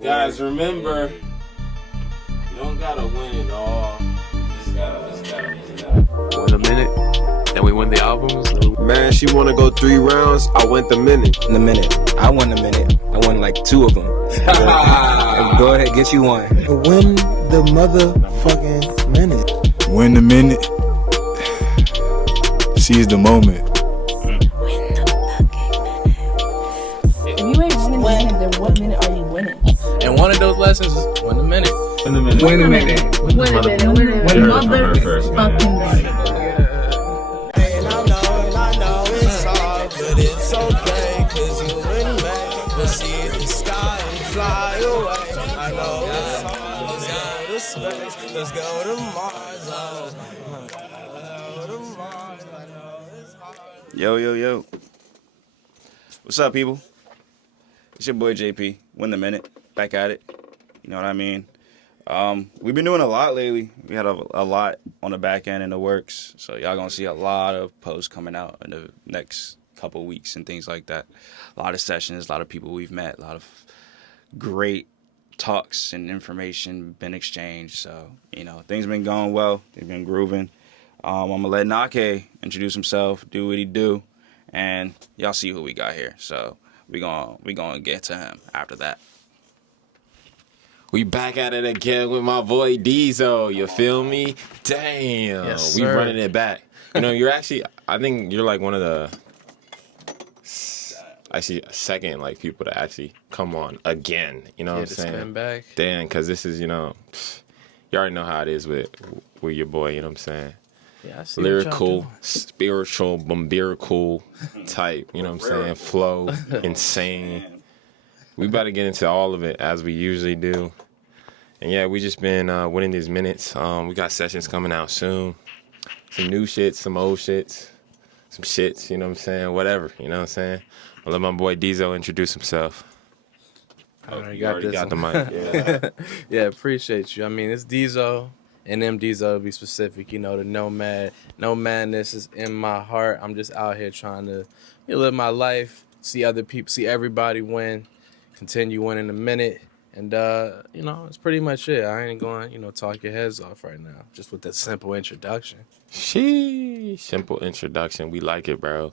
Guys, remember, you don't gotta win it all. Just gotta. Win a minute, then we win the albums. Man, she wanna go 3 rounds. I went the minute. In the minute. I won the minute. I won like 2 of them. Go ahead, get you one. Win the motherfucking minute. Win the minute. Seize the moment. Win the fucking minute. If you ain't winning the minute, then what minute are you winning? And one of those lessons is win the minute. Win a minute. Win a minute. Win a motherfucking minute. And I know it's hard, but it's okay, cause you win back. We'll see the sky and fly away. I know it's hard, let's go to space, let's go to Mars. Yo. What's up, people? It's your boy JP. Win the minute. Back at it. You know what I mean? We've been doing a lot lately. We had a lot on the back end in the works. So y'all gonna see a lot of posts coming out in the next couple weeks and things like that. A lot of sessions, a lot of people we've met, a lot of great talks and information been exchanged. So, you know, things been going well. They've been grooving. I'm gonna let Nake introduce himself, do what he do, and y'all see who we got here. So we gonna get to him after that. We back at it again with my boy Deezo. You feel me? Damn. Yes, we sir. running it back. You know, I think you're like one of the second like people to actually come on again. You know what I'm saying? Spin back. Damn, because this is, you already know how it is with your boy, you know what I'm saying? Yeah, I see Lyrical, spiritual, bomberical type, you know what I'm saying? Flow, insane. We about to get into all of it as we usually do. And yeah, we just been winning these minutes. We got sessions coming out soon. Some new shits, some old shits, some shits, you know what I'm saying? Whatever, you know what I'm saying? I'll let my boy Deezo introduce himself. I already got the mic. Yeah. Yeah, appreciate you. I mean, it's Deezo, and Deezo to be specific. You know, the nomad. No madness is in my heart. I'm just out here trying to live my life, see other people, see everybody win, continue winning a minute. And, it's pretty much it. I ain't going, talk your heads off right now, just with that simple introduction. Sheesh. Simple introduction. We like it, bro.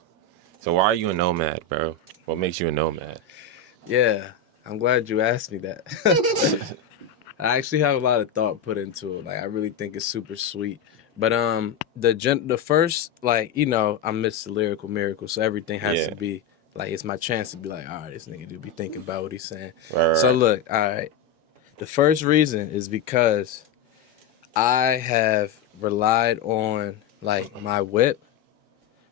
So why are you a nomad, bro? What makes you a nomad? Yeah, I'm glad you asked me that. I actually have a lot of thought put into it. Like, I really think it's super sweet. But the first, I'm Mr. Lyrical Miracle, so everything has to be, like, it's my chance to be like, all right, this nigga do be thinking about what he's saying. Right. So look, all right, the first reason is because I have relied on, like, my whip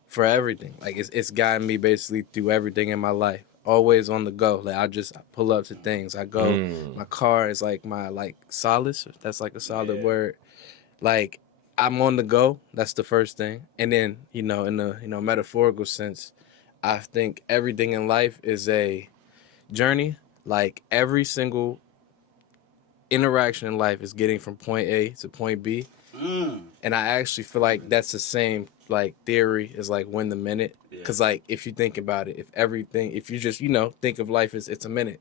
for everything. Like, it's gotten me basically through everything in my life. Always on the go. Like, I pull up to things. I go. My car is like my solace. If that's like a solid word. Like, I'm on the go. That's the first thing. And then in the metaphorical sense, I think everything in life is a journey. Like, every single interaction in life is getting from point A to point B. And I actually feel like that's the same theory as win the minute. Because if you think about it, if you just think of life as it's a minute,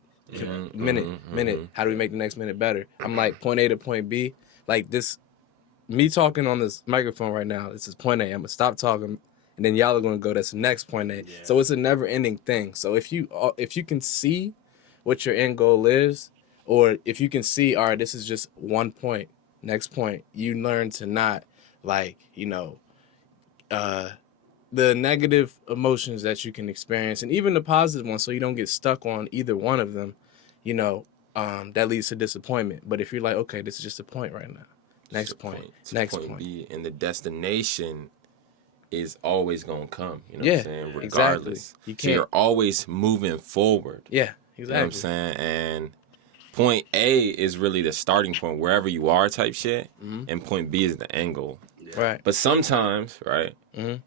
minute. How do we make the next minute better? I'm like point A to point B. Like this, me talking on this microphone right now. This is point A. I'm gonna stop talking, and then y'all are gonna go. That's the next point A. Yeah. So it's a never-ending thing. So if you can see what your end goal is, or if you can see, all right, this is just one point. Next point, you learn to not the negative emotions that you can experience, and even the positive ones, so you don't get stuck on either one of them, that leads to disappointment. But if you're like, okay, this is just a point right now. Next point. Next point. B, and the destination is always going to come. You know what I'm saying? Regardless. Exactly. You can't. So you're always moving forward. Yeah, exactly. You know what I'm saying? And point A is really the starting point, wherever you are type shit. Mm-hmm. And point B is the end goal. Yeah. Right. But sometimes, right? Mm-hmm.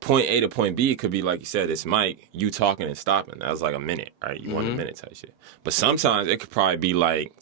Point A to point B could be, like you said, it's Mike, you talking and stopping. That was like a minute, right? You want a minute type shit. But sometimes it could probably be like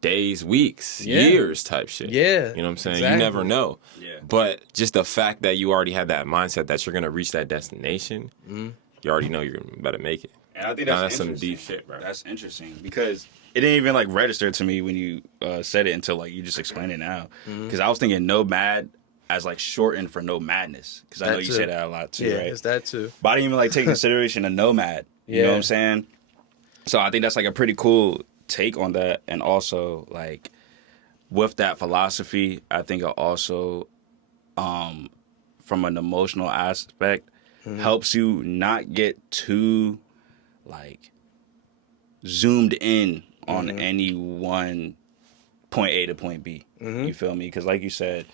days, weeks, years type shit. Yeah. You know what I'm saying? Exactly. You never know. Yeah. But just the fact that you already have that mindset that you're going to reach that destination, you already know you're going to better make it. And I think Nah, that's some interesting. deep shit, bro. That's interesting because it didn't even like register to me when you said it until like you just explained it now. Because I was thinking nomad as like shortened for no madness. Because I know That you too. say that a lot too, Yeah, right? it's that too. But I didn't even like take consideration a nomad. You know what I'm saying? So I think that's like a pretty cool take on that. And also like with that philosophy, I think it also from an emotional aspect helps you not get too like zoomed in on any one point A to point B. You feel me? Because like you said,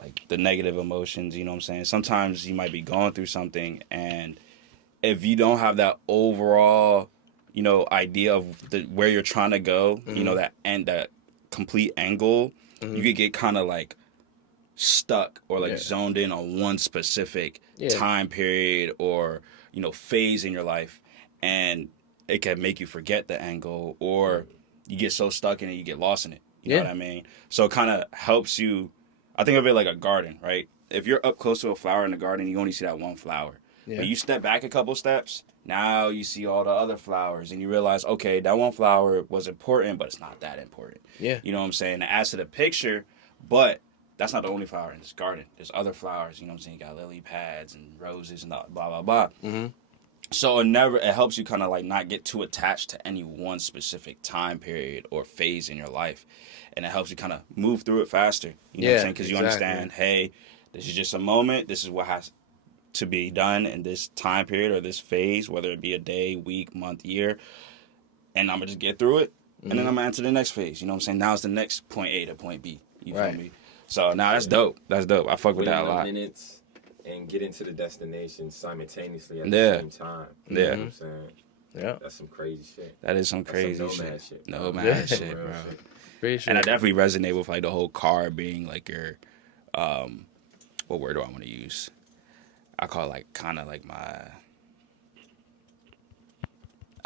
like the negative emotions, you know what I'm saying? Sometimes you might be going through something, and if you don't have that overall, you know, idea of where you're trying to go, you know, that complete angle, you could get kind of like stuck or like zoned in on one specific time period or, you know, phase in your life, and it can make you forget the angle, or you get so stuck in it you get lost in it. You know what I mean? So it kind of helps you. I think of it like a garden, right? If you're up close to a flower in the garden, you only see that one flower. But you step back a couple steps, now you see all the other flowers, and you realize, okay, that one flower was important, but it's not that important. Yeah. You know what I'm saying? It adds to the picture, but that's not the only flower in this garden. There's other flowers, you know what I'm saying? You got lily pads and roses and blah, blah, blah. So it helps you kind of like not get too attached to any one specific time period or phase in your life. And it helps you kind of move through it faster. You know what I'm saying? Because you understand, hey, this is just a moment. This is what has to be done in this time period or this phase, whether it be a day, week, month, year. And I'm going to just get through it. And then I'm going to enter the next phase. You know what I'm saying? Now it's the next point A to point B. You feel me? So now that's dope. That's dope. I fuck with that a lot. Minutes and get into the destination simultaneously at the same time. You know what I'm saying? Yeah. That's some crazy shit. That is some crazy nomad shit. shit. Nomad shit, bro. And I definitely resonate with like the whole car being like your, what word do I want to use? I call it like kind of like my,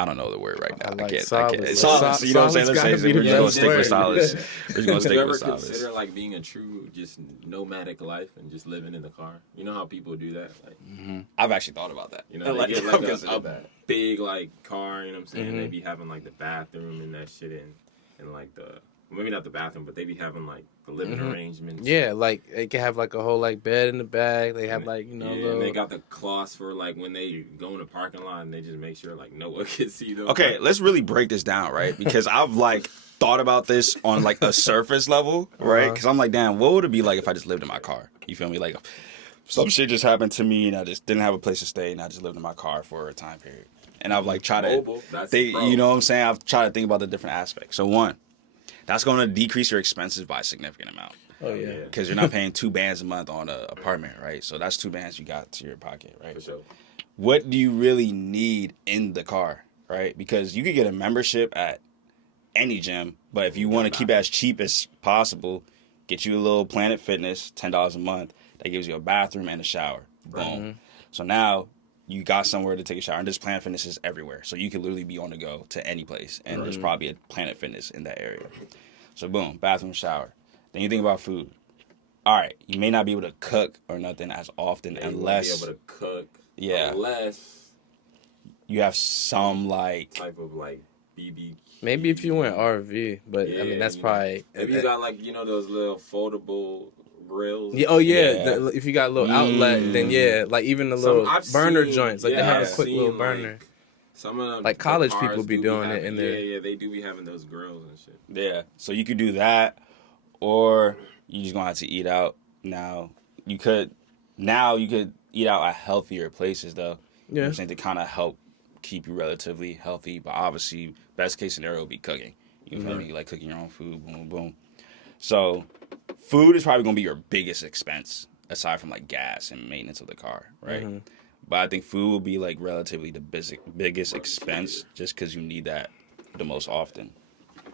I don't know the word right now. like I can't. solace. Solace. You know what I'm saying? Let's say Solid's we're just gotta gonna stick be with the solace. word. We're just gonna Would stick you with ever solace. consider like being a true just nomadic life and just living in the car? You know how people do that? Like, I've actually thought about that. you know, they get like a big like car. You know what I'm saying? They be having like the bathroom and that shit and like the maybe not the bathroom, but they be having like the living arrangements. Yeah, like they can have like a whole like bed in the back. They have like, you know, Yeah, little... and they got the cloths for like when they go in the parking lot and they just make sure like no one can see them. Okay, let's really break this down, right? Because I've like thought about this on like a surface level, right? Because I'm like, damn, what would it be like if I just lived in my car? You feel me? Like some shit just happened to me and I just didn't have a place to stay and I just lived in my car for a time period. And I've like tried Mobile, to that's think, the pro. you know what I'm saying? I've tried to think about the different aspects. So one, that's going to decrease your expenses by a significant amount. Oh, yeah. Because you're not paying $2 a month on an apartment, right? So that's $2 you got to your pocket, right? For sure. What do you really need in the car, right? Because you could get a membership at any gym, but if you want to keep it as cheap as possible, get you a little Planet Fitness, $10 a month. That gives you a bathroom and a shower. Boom. So now you got somewhere to take a shower. And this Planet Fitness is everywhere. So you can literally be on the go to any place. And there's probably a Planet Fitness in that area. So boom, bathroom, shower. Then you think about food. All right, you may not be able to cook or nothing as often unless... You won't be able to cook. Yeah. Unless you have some like... type of like BBQ. Maybe if you went RV, but I mean, that's probably... If you got like, you know, those little foldable grills. Yeah, oh yeah, Yeah. if you got a little outlet, then yeah, like even the little I've burner seen- joints, like they yeah, have I've a quick seen, little like, burner. Some of them, Like the college cars people be do doing it having- in there. Yeah, they do be having those grills and shit. Yeah, so you could do that, or you just gonna have to eat out. Now you could eat out at healthier places though. You know what I'm saying, to kind of help keep you relatively healthy. But obviously, best case scenario would be cooking. You feel me? Like cooking your own food. Boom, boom. So food is probably gonna be your biggest expense aside from like gas and maintenance of the car, right? But I think food will be like relatively the biggest expense just because you need that the most often.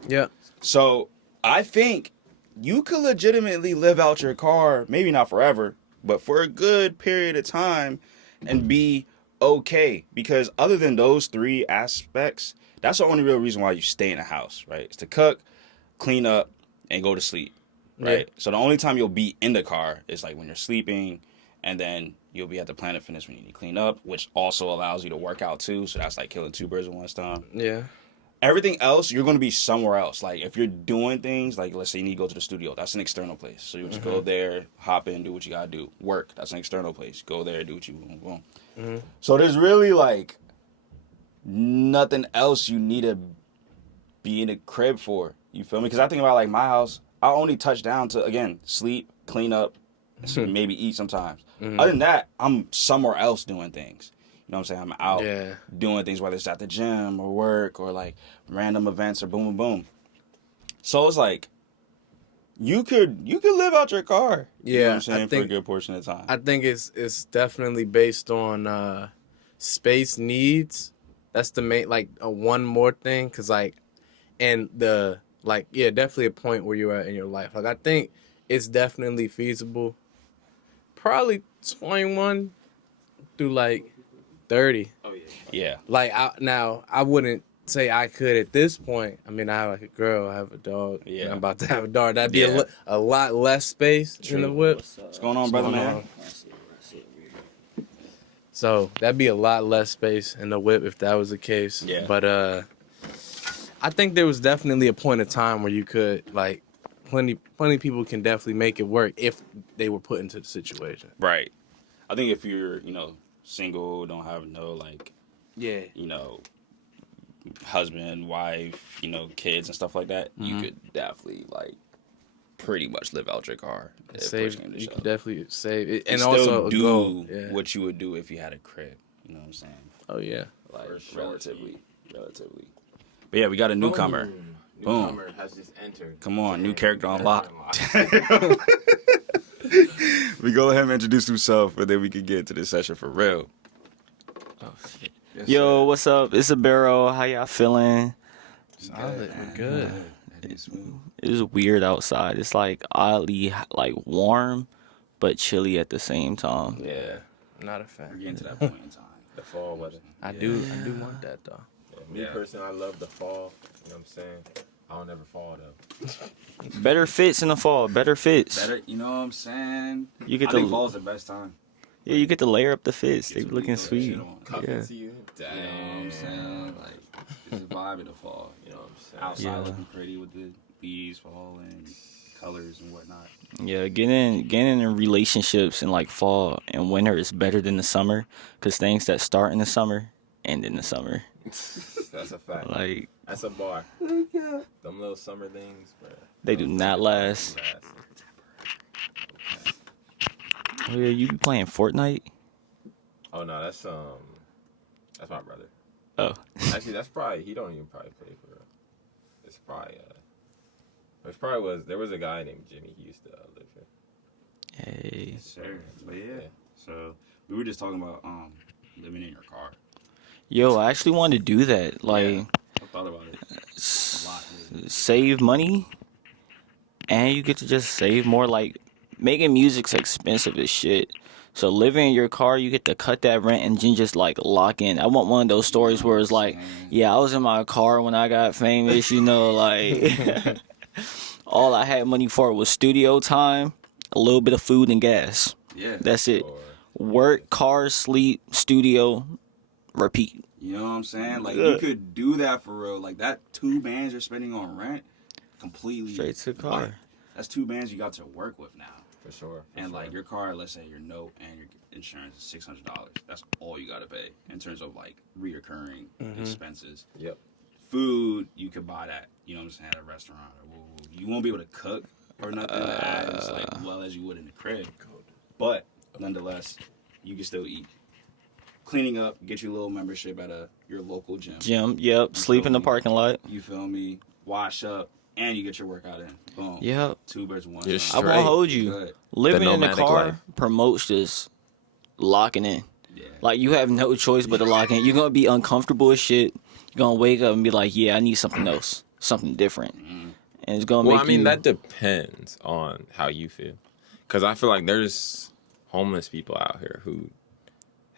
Yeah. So I think you could legitimately live out your car, maybe not forever, but for a good period of time and be okay. Because other than those three aspects, that's the only real reason why you stay in a house, right? It's to cook, clean up, and go to sleep, right? Yeah. So the only time you'll be in the car is like when you're sleeping and then you'll be at the Planet Fitness when you need to clean up, which also allows you to work out too. So that's like killing two birds with one stone. Yeah. Everything else, you're going to be somewhere else. Like, if you're doing things, like, let's say you need to go to the studio, that's an external place. So you just go there, hop in, do what you got to do. Work, that's an external place. Go there, do what you want. Boom. So there's really, like, nothing else you need to be in a crib for. You feel me? Because I think about, like, my house, I only touch down to, again, sleep, clean up, and maybe eat sometimes. Other than that, I'm somewhere else doing things. You know what I'm saying? I'm out doing things, whether it's at the gym or work or like random events or boom, boom, boom. So it's like you could live out your car. You know what I'm saying, for a good portion of the time. I think it's definitely based on space needs. That's the main, like, one more thing, cause like, and the like, yeah, definitely a point where you're at in your life. Like, I think it's definitely feasible. Probably 21 through like 30. Oh yeah. Yeah. Like, I wouldn't say I could at this point. I mean, I have like a girl, I have a dog. Yeah. And I'm about to have a dog. That'd be a lot less space in the whip. What's going on, brother, man? So that'd be a lot less space in the whip if that was the case. Yeah. But I think there was definitely a point of time where you could, like, plenty people can definitely make it work if they were put into the situation. Right. I think if you're, single, don't have no, like, husband, wife, kids and stuff like that, you could definitely, like, pretty much live out your car. You could definitely save it. And still also do what you would do if you had a crib. You know what I'm saying? Oh, yeah. Like, relatively. But yeah, we got a newcomer. Boom. Has just entered. Come on, new character unlocked. We go ahead and introduce himself, and then we can get into this session for real. Oh, shit. Yes, Yo, sir. What's up? It's Zabero. How y'all feeling? Solid. We're good. It's weird outside. It's like oddly like warm, but chilly at the same time. Yeah. Not a fan. We're getting to that point in time. The fall weather. I do want that, though. Me personally, I love the fall. You know what I'm saying? I don't ever fall though. Better fits in the fall. Better fits. Better, you know what I'm saying? You get I think fall's the best time. Yeah, you get to layer up the fits. They be looking sweet. You You. know what I'm saying? Like, it's a vibe in the fall. You know what I'm saying? Outside looking pretty with the leaves falling, colors and whatnot. Yeah, getting in relationships in like fall and winter is better than the summer, because things that start in the summer end in the summer. That's a fact. Like, that's a bar. Them little summer things, bro. They do not last. Oh yeah, you be playing Fortnite? Oh no, that's my brother. Oh. Actually, that's probably, he don't even probably play for real. It's probably there was a guy named Jimmy. He used to live here. Hey. Yes, sir. But yeah, so we were just talking about living in your car. Yo, I actually wanted to do that. Like, I thought about it a lot. Save money, and you get to just save more. Like, making music's expensive as shit. So living in your car, you get to cut that rent and then just like lock in. I want one of those stories where it's like, yeah, I was in my car when I got famous, like all I had money for was studio time, a little bit of food and gas. Yeah. That's it. Work, car, sleep, studio, repeat. You know what I'm saying? Like, you could do that for real. Like, that $2 you're spending on rent, completely Straight to the car. Like, that's $2 you got to work with now. For sure. Like, your car, let's say your note and your insurance is $600. That's all you got to pay in terms of, like, reoccurring expenses. Yep. Food, you could buy that, you know what I'm saying, at a restaurant. You won't be able to cook or nothing as like well as you would in the crib. But, nonetheless, you can still eat. Cleaning up, get you a little membership at your local gym. Yep. Sleep in the parking lot. You feel me? Wash up, and you get your workout in. Boom. Yep. 2 birds with one You're stone. I won't hold you. Good. Living in the nomadic car life. promotes just locking in. Yeah. Like, you have no choice but to lock in. You're going to be uncomfortable as shit. You're going to wake up and be like, yeah, I need something else. Something different. And it's going to make you... that depends on how you feel. Because I feel like there's homeless people out here who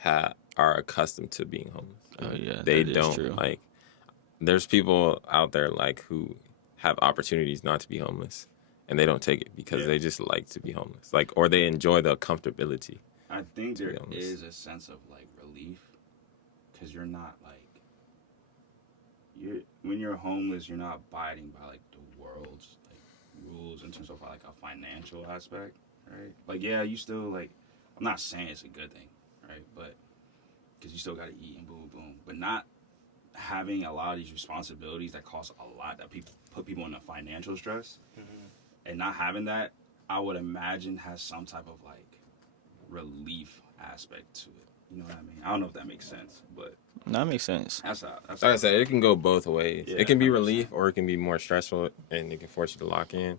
are accustomed to being homeless. Oh, yeah. They that is don't, true. like... There's people out there, like, who have opportunities not to be homeless. And they don't take it because they just like to be homeless. Like, or they enjoy the comfortability. I think there be honest. is a sense of like relief, because you're not like when you're homeless, you're not abiding by like the world's like rules in terms of like a financial aspect, right? Like yeah, you still like. I'm not saying it's a good thing, right? But because you still got to eat and boom, boom, but not having a lot of these responsibilities that cost a lot, that put people in a financial stress, and not having that, I would imagine has some type of like relief aspect to it. You know what I mean? I don't know if that makes sense, but That makes sense. that's Like I said, it can go both ways. Yeah, it can be 100%. relief, or it can be more stressful, and it can force you to lock in,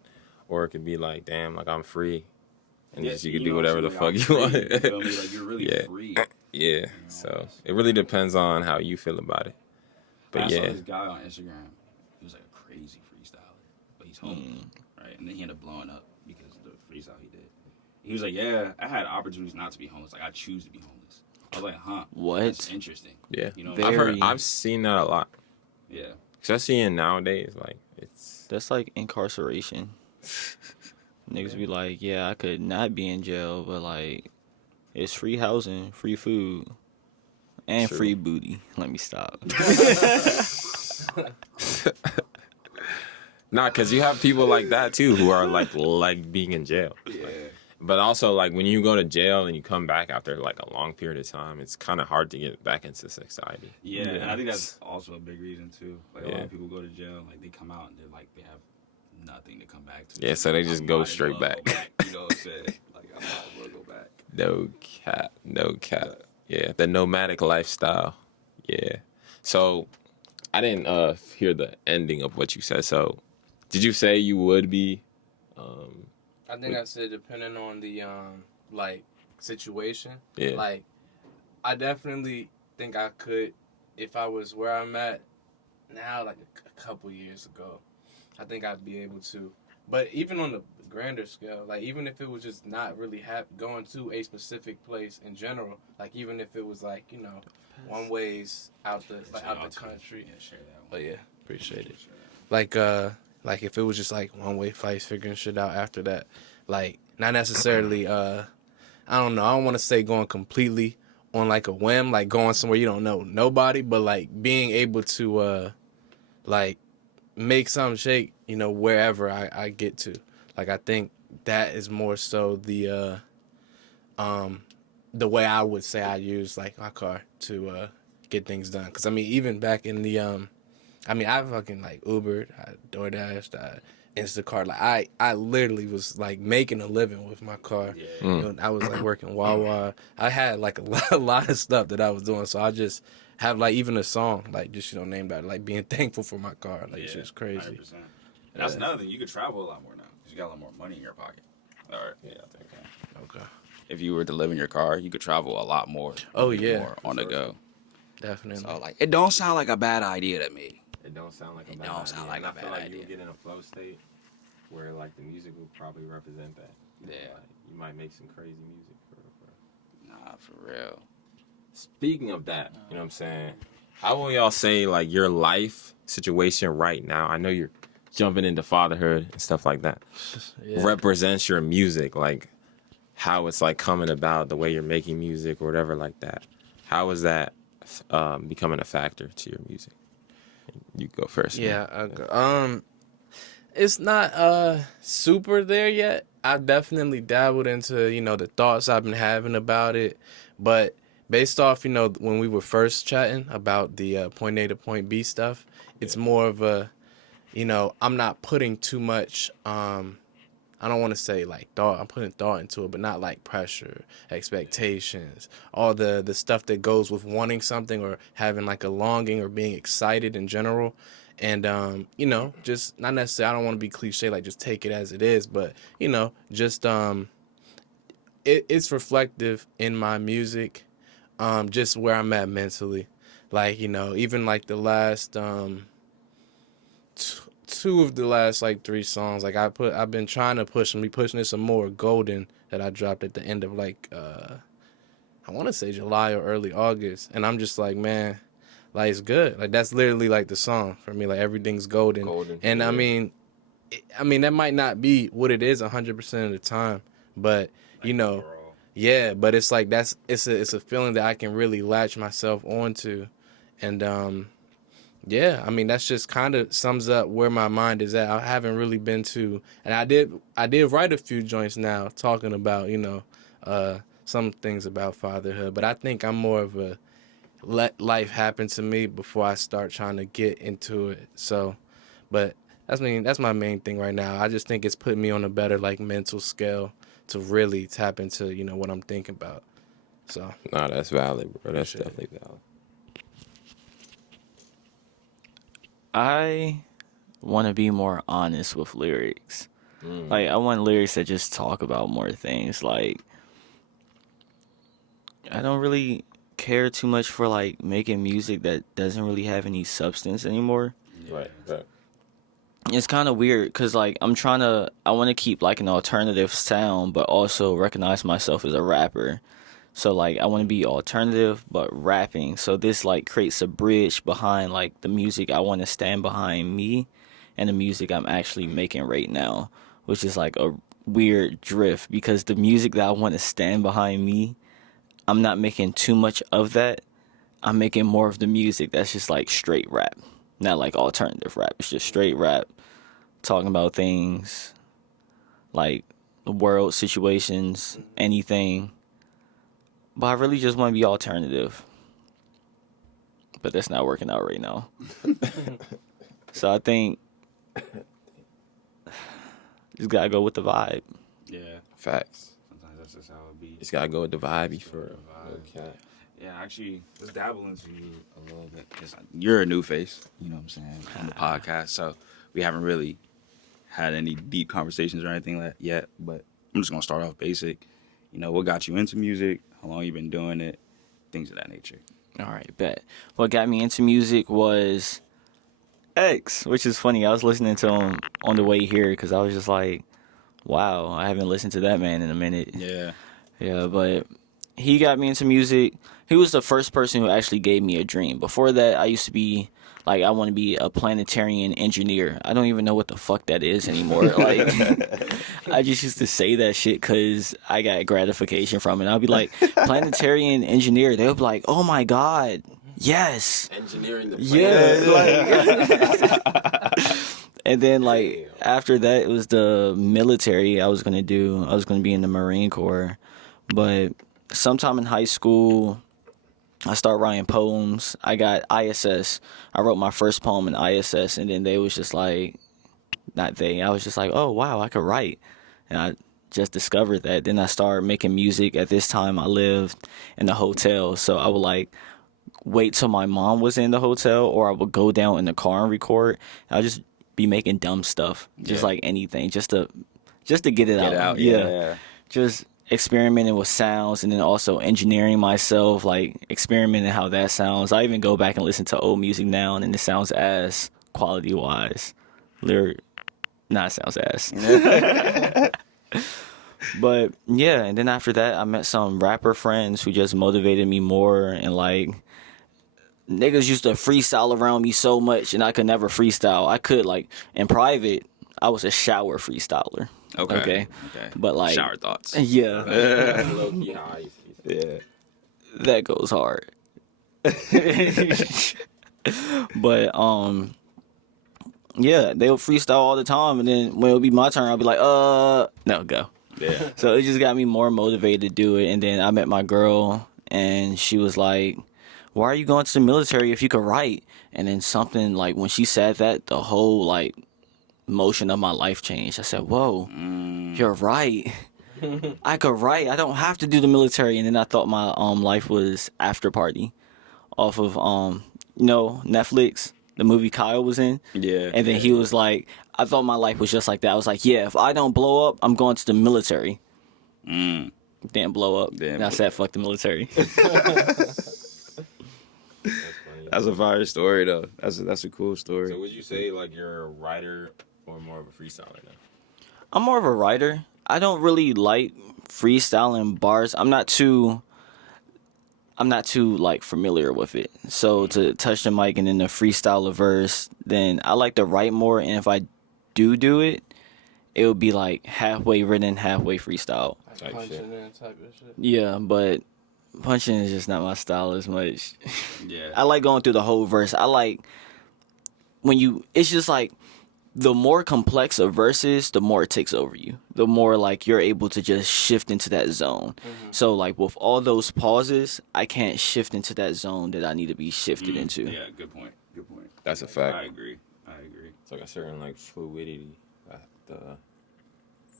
or it could be like, damn, like I'm free, and just, you can do whatever the fuck you want. You feel me? Like you're really Yeah. free. Yeah. So it really depends on how you feel about it. But I saw yeah, this guy on Instagram. He was like a crazy freestyler, but he's homeless, right? And then he ended up blowing up because of the freestyle he did. He was like, "Yeah, I had opportunities not to be homeless. Like I choose to be homeless." I was like, "Huh? What? That's interesting." yeah. You know, I've seen that a lot, yeah. especially in nowadays. Like it's That's like incarceration. Niggas be like, yeah, I could not be in jail, but like, it's free housing, free food, and True. free booty. Let me stop. not because you have people like that too who are like being in jail. Yeah. But also, like, when you go to jail and you come back after, like, a long period of time, it's kind of hard to get back into society. Yeah, and I think that's also a big reason, too. Like, a lot Yeah. of people go to jail, like, they come out and they're like, they have nothing to come back to. Yeah, so they just go Might as straight well back. go You know what I'm saying? Like, I might as well go back. No cap. Yeah, the nomadic lifestyle. Yeah. So, I didn't hear the ending of what you said. So, did you say you would be... I think I said depending on the like situation. Yeah. Like I definitely think I could if I was where I'm at now, like a couple years ago. I think I'd be able to. But even on the grander scale, like even if it was just not really going to a specific place in general, like even if it was like, you know, one ways out the country. Yeah, share that one. But yeah, appreciate it. Like if it was just like one way flights, figuring shit out after that, like not necessarily I don't know, I don't want to say going completely on like a whim, like going somewhere you don't know nobody, but like being able to like make something shake, you know, wherever I get to. Like I think that is more so the way I would say I use like my car to get things done. Cause I mean even back in the I fucking like Ubered, I DoorDashed, I Instacart. Like I literally was like making a living with my car. Yeah. You know, I was like working Wawa. I had like a lot of stuff that I was doing. So I just have like even a song like just, you know, named out like being thankful for my car. Like it's just crazy. 100%. And that's another thing. You could travel a lot more now because you got a lot more money in your pocket. All right. Yeah, I think. Okay. If you were to live in your car, you could travel a lot more. Oh, yeah. More on the go. Definitely. So like, it don't sound like a bad idea to me. It don't sound like a It bad don't idea. sound like And a I feel bad like idea. you get in a flow state where like the music will probably represent that. You know, Yeah. like, you might make some crazy music for. Nah, for real. Speaking of that, you know what I'm saying? How will y'all say like your life situation right now? I know you're jumping into fatherhood and stuff like that. Yeah. Represents your music, like how it's like coming about, the way you're making music or whatever like that. How is that becoming a factor to your music? You go first. man. Yeah, it's not super there yet. I've definitely dabbled into, you know, the thoughts I've been having about it, but based off, you know, when we were first chatting about the point A to point B stuff, it's more of a, you know, I'm not putting too much I don't want to say like thought. I'm putting thought into it, but not like pressure, expectations, all the stuff that goes with wanting something or having like a longing or being excited in general. And, you know, just not necessarily, I don't want to be cliche, like just take it as it is, but, you know, just it's reflective in my music, just where I'm at mentally. Like, you know, even like the last two of the last like 3 songs, like I've been trying to push and be pushing this some more. Golden that I dropped at the end of like I want to say July or early August, and I'm just like, man, like it's good. Like that's literally like the song for me. Like everything's golden. And yeah. I mean that might not be what it is 100% of the time, but you know, Yeah, but it's like it's a feeling that I can really latch myself onto, and yeah, I mean that's just kind of sums up where my mind is at. I haven't really been to, and I did write a few joints now talking about some things about fatherhood, but I think I'm more of a let life happen to me before I start trying to get into it. So, but that's my main thing right now. I just think it's putting me on a better like mental scale to really tap into what I'm thinking about. So Nah, that's valid, bro. That's definitely valid. I want to be more honest with lyrics. Like, I want lyrics that just talk about more things. Like, I don't really care too much for, like, making music that doesn't really have any substance anymore. Right. It's kind of weird because, like, I want to keep, like, an alternative sound, but also recognize myself as a rapper. So, like, I want to be alternative, but rapping. So this, like, creates a bridge behind, like, the music I want to stand behind me and the music I'm actually making right now, which is, like, a weird drift because the music that I want to stand behind me, I'm not making too much of that. I'm making more of the music that's just, like, straight rap. Not, like, alternative rap. It's just straight rap, talking about things, like, the world, situations, anything. But I really just want to be alternative. But that's not working out right now. So I think just gotta go with the vibe. Yeah. Facts. Sometimes that's just how it be. Just gotta go with the vibe for real. Okay. Yeah, actually, let's dabble into you a little bit because you're a new face, you know what I'm saying, on the podcast. So we haven't really had any deep conversations or anything like that yet. But I'm just gonna start off basic. What got you into music? How long you been doing it? Things of that nature. All right, bet. What got me into music was X, which is funny. I was listening to him on the way here because I was just like, wow, I haven't listened to that man in a minute. Yeah. Yeah, but he got me into music. He was the first person who actually gave me a dream. Before that, I used to be like, I want to be a planetarian engineer. I don't even know what the fuck that is anymore. Like, I just used to say that shit because I got gratification from it. I'll be like, planetarian engineer. They'll be like, oh my God, yes. Engineering the Yeah, like, and then like after that, it was the military. I was gonna be in the Marine Corps, but sometime in high school, I started writing poems. I got ISS. I wrote my first poem in ISS, and then they was just like, I was just like, oh wow, I could write, and I just discovered that. Then I started making music. At this time, I lived in a hotel, so I would like wait till my mom was in the hotel, or I would go down in the car and record. I'll just be making dumb stuff, just like anything, just to get it out. Yeah. Just experimenting with sounds, and then also engineering myself, like experimenting how that sounds. I even go back and listen to old music now, and then it sounds ass quality wise. It sounds ass. But yeah, and then after that, I met some rapper friends who just motivated me more, and like niggas used to freestyle around me so much, and I could never freestyle. I could, like, in private, I was a shower freestyler. Okay. But like shower thoughts. Yeah. Yeah. That goes hard. But yeah, they'll freestyle all the time, and then when it'll be my turn, I'll be like, no, go. Yeah. So it just got me more motivated to do it. And then I met my girl, and she was like, why are you going to the military if you could write? And then something, like, when she said that, the whole, like, motion of my life changed. I said, whoa, you're right. I could write. I don't have to do the military. And then I thought my life was After Party off of, Netflix. The movie Kyle was in. Yeah. And then he was like, I thought my life was just like that. I was like, yeah, if I don't blow up, I'm going to the military. Didn't blow up. And I said, fuck the military. That's a fire story, though. That's a cool story. So would you say like you're a writer or more of a freestyler now? I'm more of a writer. I don't really like freestyling bars. I'm not too like familiar with it. So to touch the mic and then to freestyle a verse, then I like to write more. And if I do it, it would be like halfway written, halfway freestyle. type Punching shit. in type of shit. Yeah, but punching is just not my style as much. Yeah. I like going through the whole verse. I like when you. It's just like the more complex a verse is, the more it takes over you. The more like you're able to just shift into that zone. So like with all those pauses, I can't shift into that zone that I need to be shifted into. Yeah, good point. Good point. That's a fact. I agree. It's like a certain like fluidity that the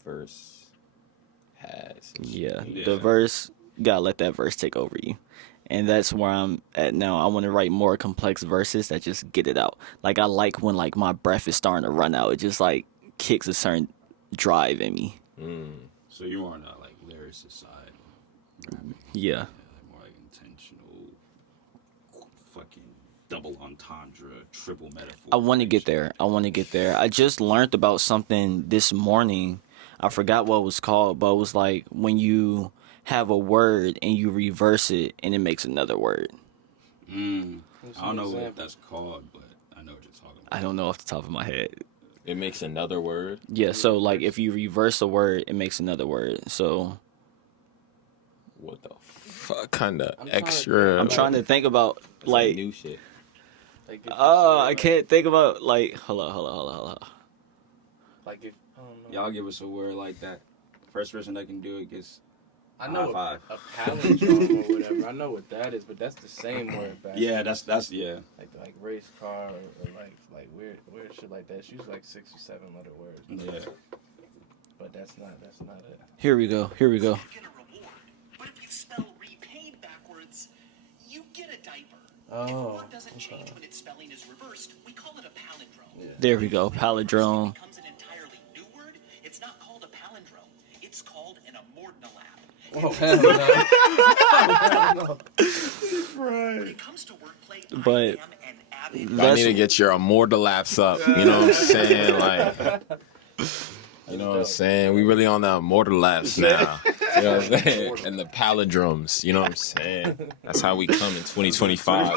verse has. Yeah, Yeah. the verse, you gotta let that verse take over you. And that's where I'm at now. I want to write more complex verses that just get it out. Like I like when like my breath is starting to run out. It just like kicks a certain drive in me. So you're on that like lyricist side. Rapping. Yeah. More like intentional, fucking double entendre, triple metaphor. I want to get there. I just learned about something this morning. I forgot what it was called, but it was like when you have a word and you reverse it and it makes another word. I don't know what that's called, but I know what you're talking about. I don't know off the top of my head. It makes another word. Yeah, so like if you reverse a word, it makes another word. So What the fuck kind of trying to extra? I'm trying to think about That's like new shit. Like, if I can't think about like hold on. Like if I don't know. Y'all give us a word like that. First person that can do it gets. I know high a palindrome or whatever. I know what that is, but that's the same word back. Yeah, that's yeah. Like race car or like weird shit like that. It's usually like 67 letter words. Yeah. But that's not it. Here we go. Get a reward. But if you spell repaid backwards, you get a diaper. If a Oh. word doesn't change when its spelling is reversed, we call it a palindrome. There we go. Palindrome. It becomes an entirely new word. It's not called a palindrome. It's called an amordnalab. Oh hell no. When it comes to wordplay, But I am an avid. I need to get your immortal laps up. You know what I'm saying? Like, you know what I'm saying? We really on the immortal laps now. You know what I'm saying? And the palindromes. You know what I'm saying? That's how we come in 2025.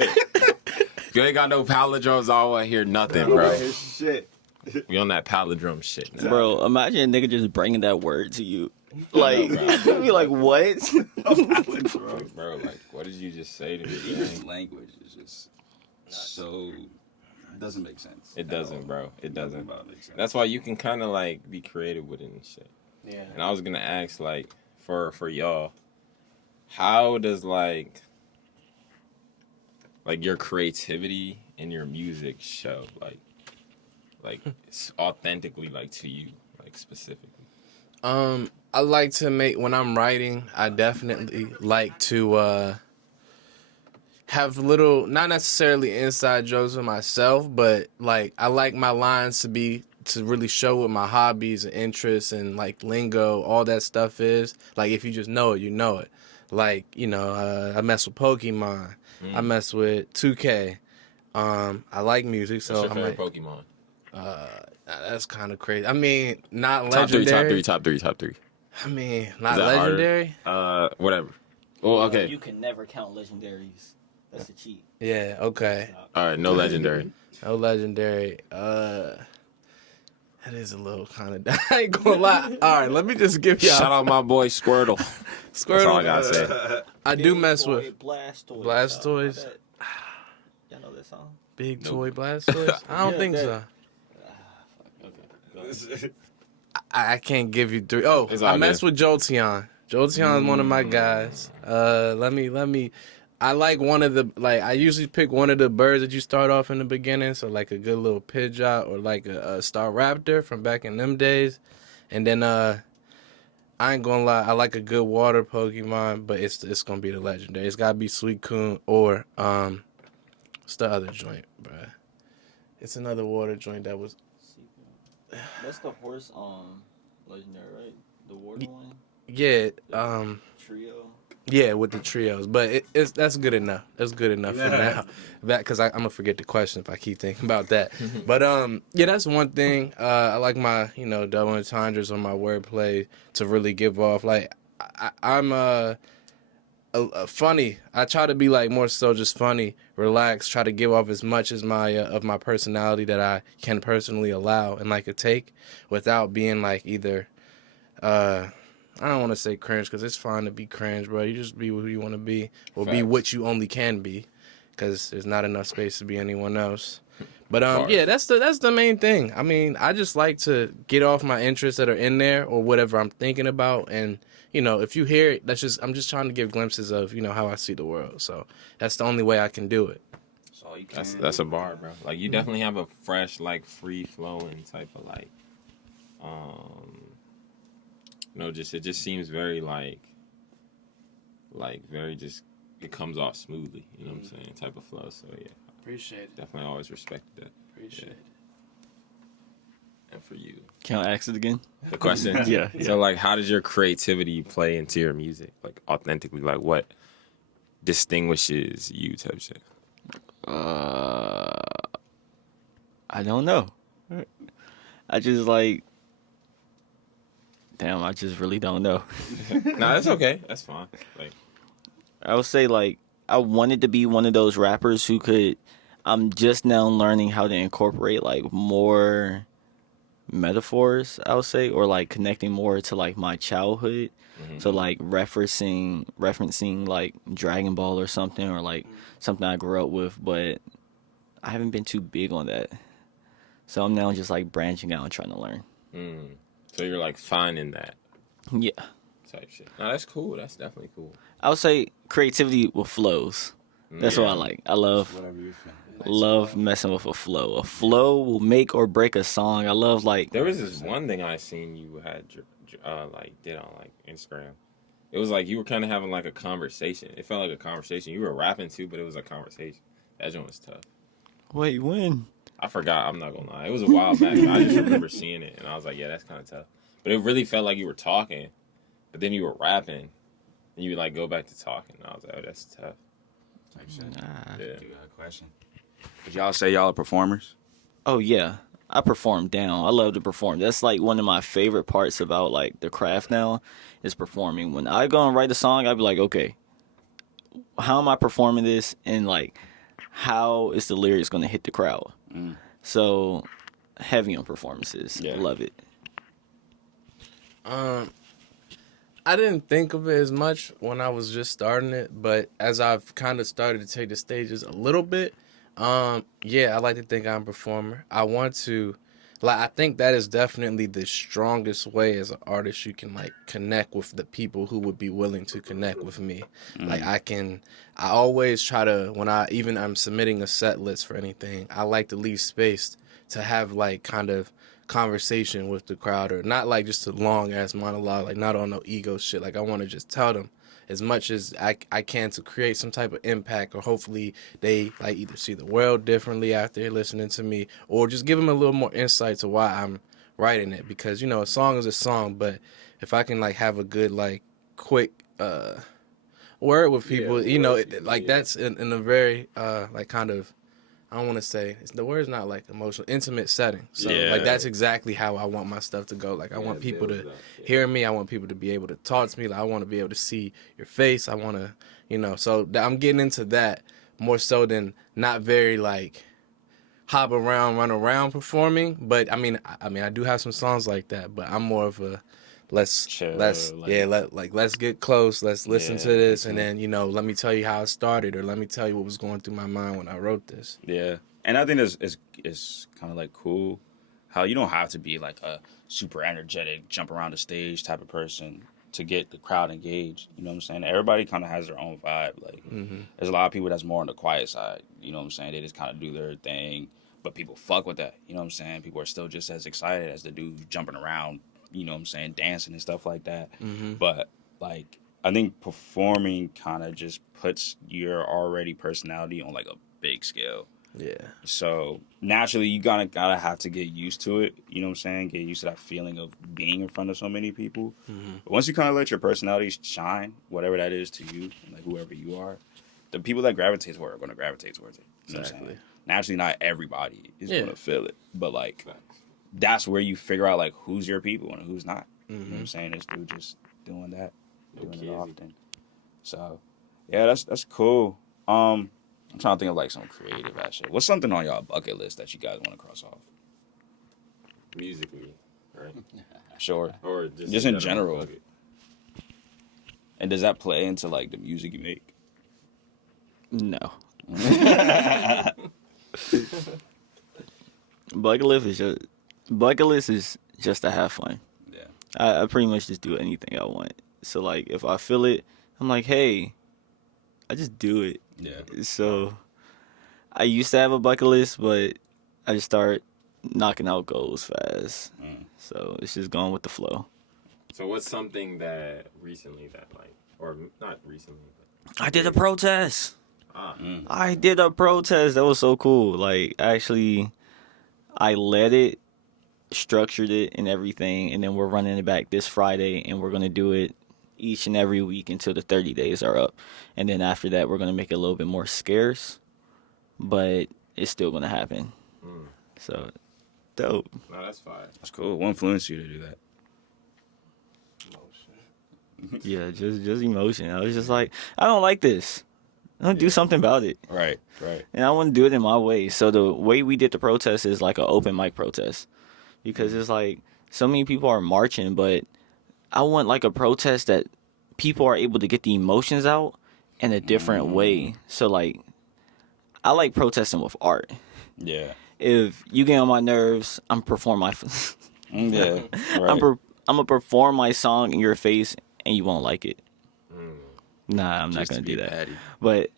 If you ain't got no palindromes, I don't want to hear nothing, bro. Shit. We on that palindrome shit now. bro, imagine a nigga just bringing that word to you. Like, bro. be like, what? Bro, like, what did you just say to me? English man? language is just so. It doesn't make sense. It doesn't, bro. It doesn't. About make sense. That's why you can kind of like be creative with it and shit. Yeah. And I was gonna ask like for y'all, how does like your creativity in your music show like it's authentically like to you like specifically? I like to make when I'm writing. I definitely like to have little, not necessarily inside jokes with myself, but like I like my lines to really show what my hobbies and interests and like lingo, all that stuff is. Like if you just know it, you know it. Like I mess with Pokemon, I mess with 2K. I like music, so What's your I'm favorite like, Pokemon? that's kind of crazy. I mean, not Top three. legendary. I mean, not Is that harder? legendary. Whatever. Well, okay. You can never count legendaries. That's a cheat. Yeah, okay. All right, no legendary. No legendary. That is a little kind of. I ain't gonna lie. All right, let me just give y'all. Shout out my boy Squirtle. Squirtle. That's all I gotta say. I do mess with Blastoise. Blastoise. Y'all know that song? Big Toy Blastoise. I don't think so. I can't give you three. Oh, It's all I mess good. with Jolteon. Jolteon is one of my guys. Let me. I like one of the I usually pick one of the birds that you start off in the beginning, so like a good little Pidgeot or like a Star Raptor from back in them days, and then I ain't gonna lie, I like a good water Pokemon, but it's gonna be the legendary. It's gotta be Suicune or what's the other joint, bruh? It's another water joint that was. That's the horse legendary, right? The water one? Yeah, Trio. yeah, with the trios, but that's good enough. That's good enough for now. That because I'm gonna forget the question if I keep thinking about that. But yeah, that's one thing. I like my double entendres or my wordplay to really give off. Like I'm a funny. I try to be like more so just funny, relaxed. Try to give off as much as my of my personality that I can personally allow and like a take, without being like either. I don't want to say cringe because it's fine to be cringe, bro. You just be who you want to be, or be Facts. what you only can be, because there's not enough space to be anyone else. But Bars. yeah, that's the main thing. I mean, I just like to get off my interests that are in there or whatever I'm thinking about, and if you hear it, I'm just trying to give glimpses of how I see the world. So that's the only way I can do it. That's all you can. That's a bar, bro. Like you definitely have a fresh, like free flowing type of like, it just seems very like very just it comes off smoothly. You know what I'm saying? Type of flow. So yeah, Appreciate it. definitely always respected that. Appreciate it. And for you, Can I ask it again? the question. Yeah. So like, how does your creativity play into your music? Like authentically, like what distinguishes you type shit? I don't know. I just like. Damn, I just really don't know. Nah, that's okay. That's fine. Like, I would say like I wanted to be one of those rappers who could. I'm just now learning how to incorporate like more metaphors, I would say, or like connecting more to like my childhood. So like referencing like Dragon Ball or something, or like something I grew up with, but I haven't been too big on that. So I'm now just like branching out and trying to learn. so you're like finding that Yeah. type shit. Nah, that's cool. That's definitely cool. I would say creativity with flows. That's what I like. I love messing with a flow. A flow will make or break a song. I love like There was this one thing I seen you had like did on like Instagram. It was like you were kind of having like a conversation. It felt like a conversation. You were rapping too, but it was a conversation. That joint was tough. wait, when? I forgot. I'm not gonna lie. It was a while back. But I just remember seeing it, and I was like, yeah, that's kind of tough. But it really felt like you were talking, but then you were rapping, and you would like go back to talking. And I was like, oh, that's tough. Type shit. Yeah. You got a question? Would y'all say y'all are performers? Oh yeah. I perform down. I love to perform. That's like one of my favorite parts about like the craft now is performing. When I go and write a song, I'd be like, okay, how am I performing this? And like, how is the lyrics going to hit the crowd? So heavy on performances. Yeah. Love it. I didn't think of it as much when I was just starting it, but as I've kind of started to take the stages a little bit, yeah, I like to think I'm a performer. I want to, I think that is definitely the strongest way as an artist you can like connect with the people who would be willing to connect with me. Like I always try to, when I'm submitting a set list for anything, I like to leave space to have like kind of conversation with the crowd, or not like just a long ass monologue, like not on no ego shit. Like I want to just tell them as much as I can to create some type of impact, or hopefully they like either see the world differently after they're listening to me, or just give them a little more insight to why I'm writing it. Because a song is a song, but if I can like have a good like quick word with people, that's in a very like kind of, I don't want to say the word's not like emotional, intimate setting. So like that's exactly how I want my stuff to go. Like I want people to hear me. I want people to be able to talk to me. Like I want to be able to see your face. I want to, so I'm getting into that more so than not very like hop around, run around performing. But I mean, I do have some songs like that. But I'm more of a let's get close. Let's listen to this, and then let me tell you how it started, or let me tell you what was going through my mind when I wrote this. Yeah, and I think it's kind of like cool how you don't have to be like a super energetic, jump around the stage type of person to get the crowd engaged. You know what I'm saying? Everybody kind of has their own vibe. Like there's a lot of people that's more on the quiet side. You know what I'm saying? They just kind of do their thing, but people fuck with that. You know what I'm saying? People are still just as excited as the dude jumping around. You know what I'm saying, dancing and stuff like that. But like I think performing kind of just puts your already personality on like a big scale. Yeah. So naturally you gotta have to get used to it. You know what I'm saying? Get used to that feeling of being in front of so many people. But once you kind of let your personality shine, whatever that is to you, like whoever you are, the people that gravitate toward it are going to gravitate towards it. You know what I'm saying? Naturally, not everybody is going to feel it, but like. That's where you figure out like who's your people and who's not. You know what I'm saying? This dude just doing that, doing it often. So yeah, that's cool. I'm trying to think of like some creative ass shit. What's something on y'all bucket list that you guys want to cross off? Musically, right? Sure. Or just in general. And does that play into like the music you make? No. Bucket list is just to have fun. Yeah. I pretty much just do anything I want. So like if I feel it, I'm like, hey, I just do it. Yeah. So I used to have a bucket list, but I just start knocking out goals fast. So it's just going with the flow. So what's something that recently that like, or not recently, but I did a protest. I did a protest. That was so cool. Like actually, I led it, structured it, and everything, and then we're running it back this Friday, and we're gonna do it each and every week until the 30 days are up, and then after that, we're gonna make it a little bit more scarce, but it's still gonna happen. So, dope. no, that's fine. That's cool. What influenced you to do that? Yeah, just emotion. I was just like, I don't like this. I'm gonna do something about it. Right. And I want to do it in my way. So the way we did the protest is like an open mic protest, because it's like so many people are marching, but I want like a protest that people are able to get the emotions out in a different way. So like, I like protesting with art. Yeah. If you get on my nerves, I'm perform my. Yeah. Right. I'm gonna perform my song in your face, and you won't like it. Nah, I'm not gonna do that. Patty. But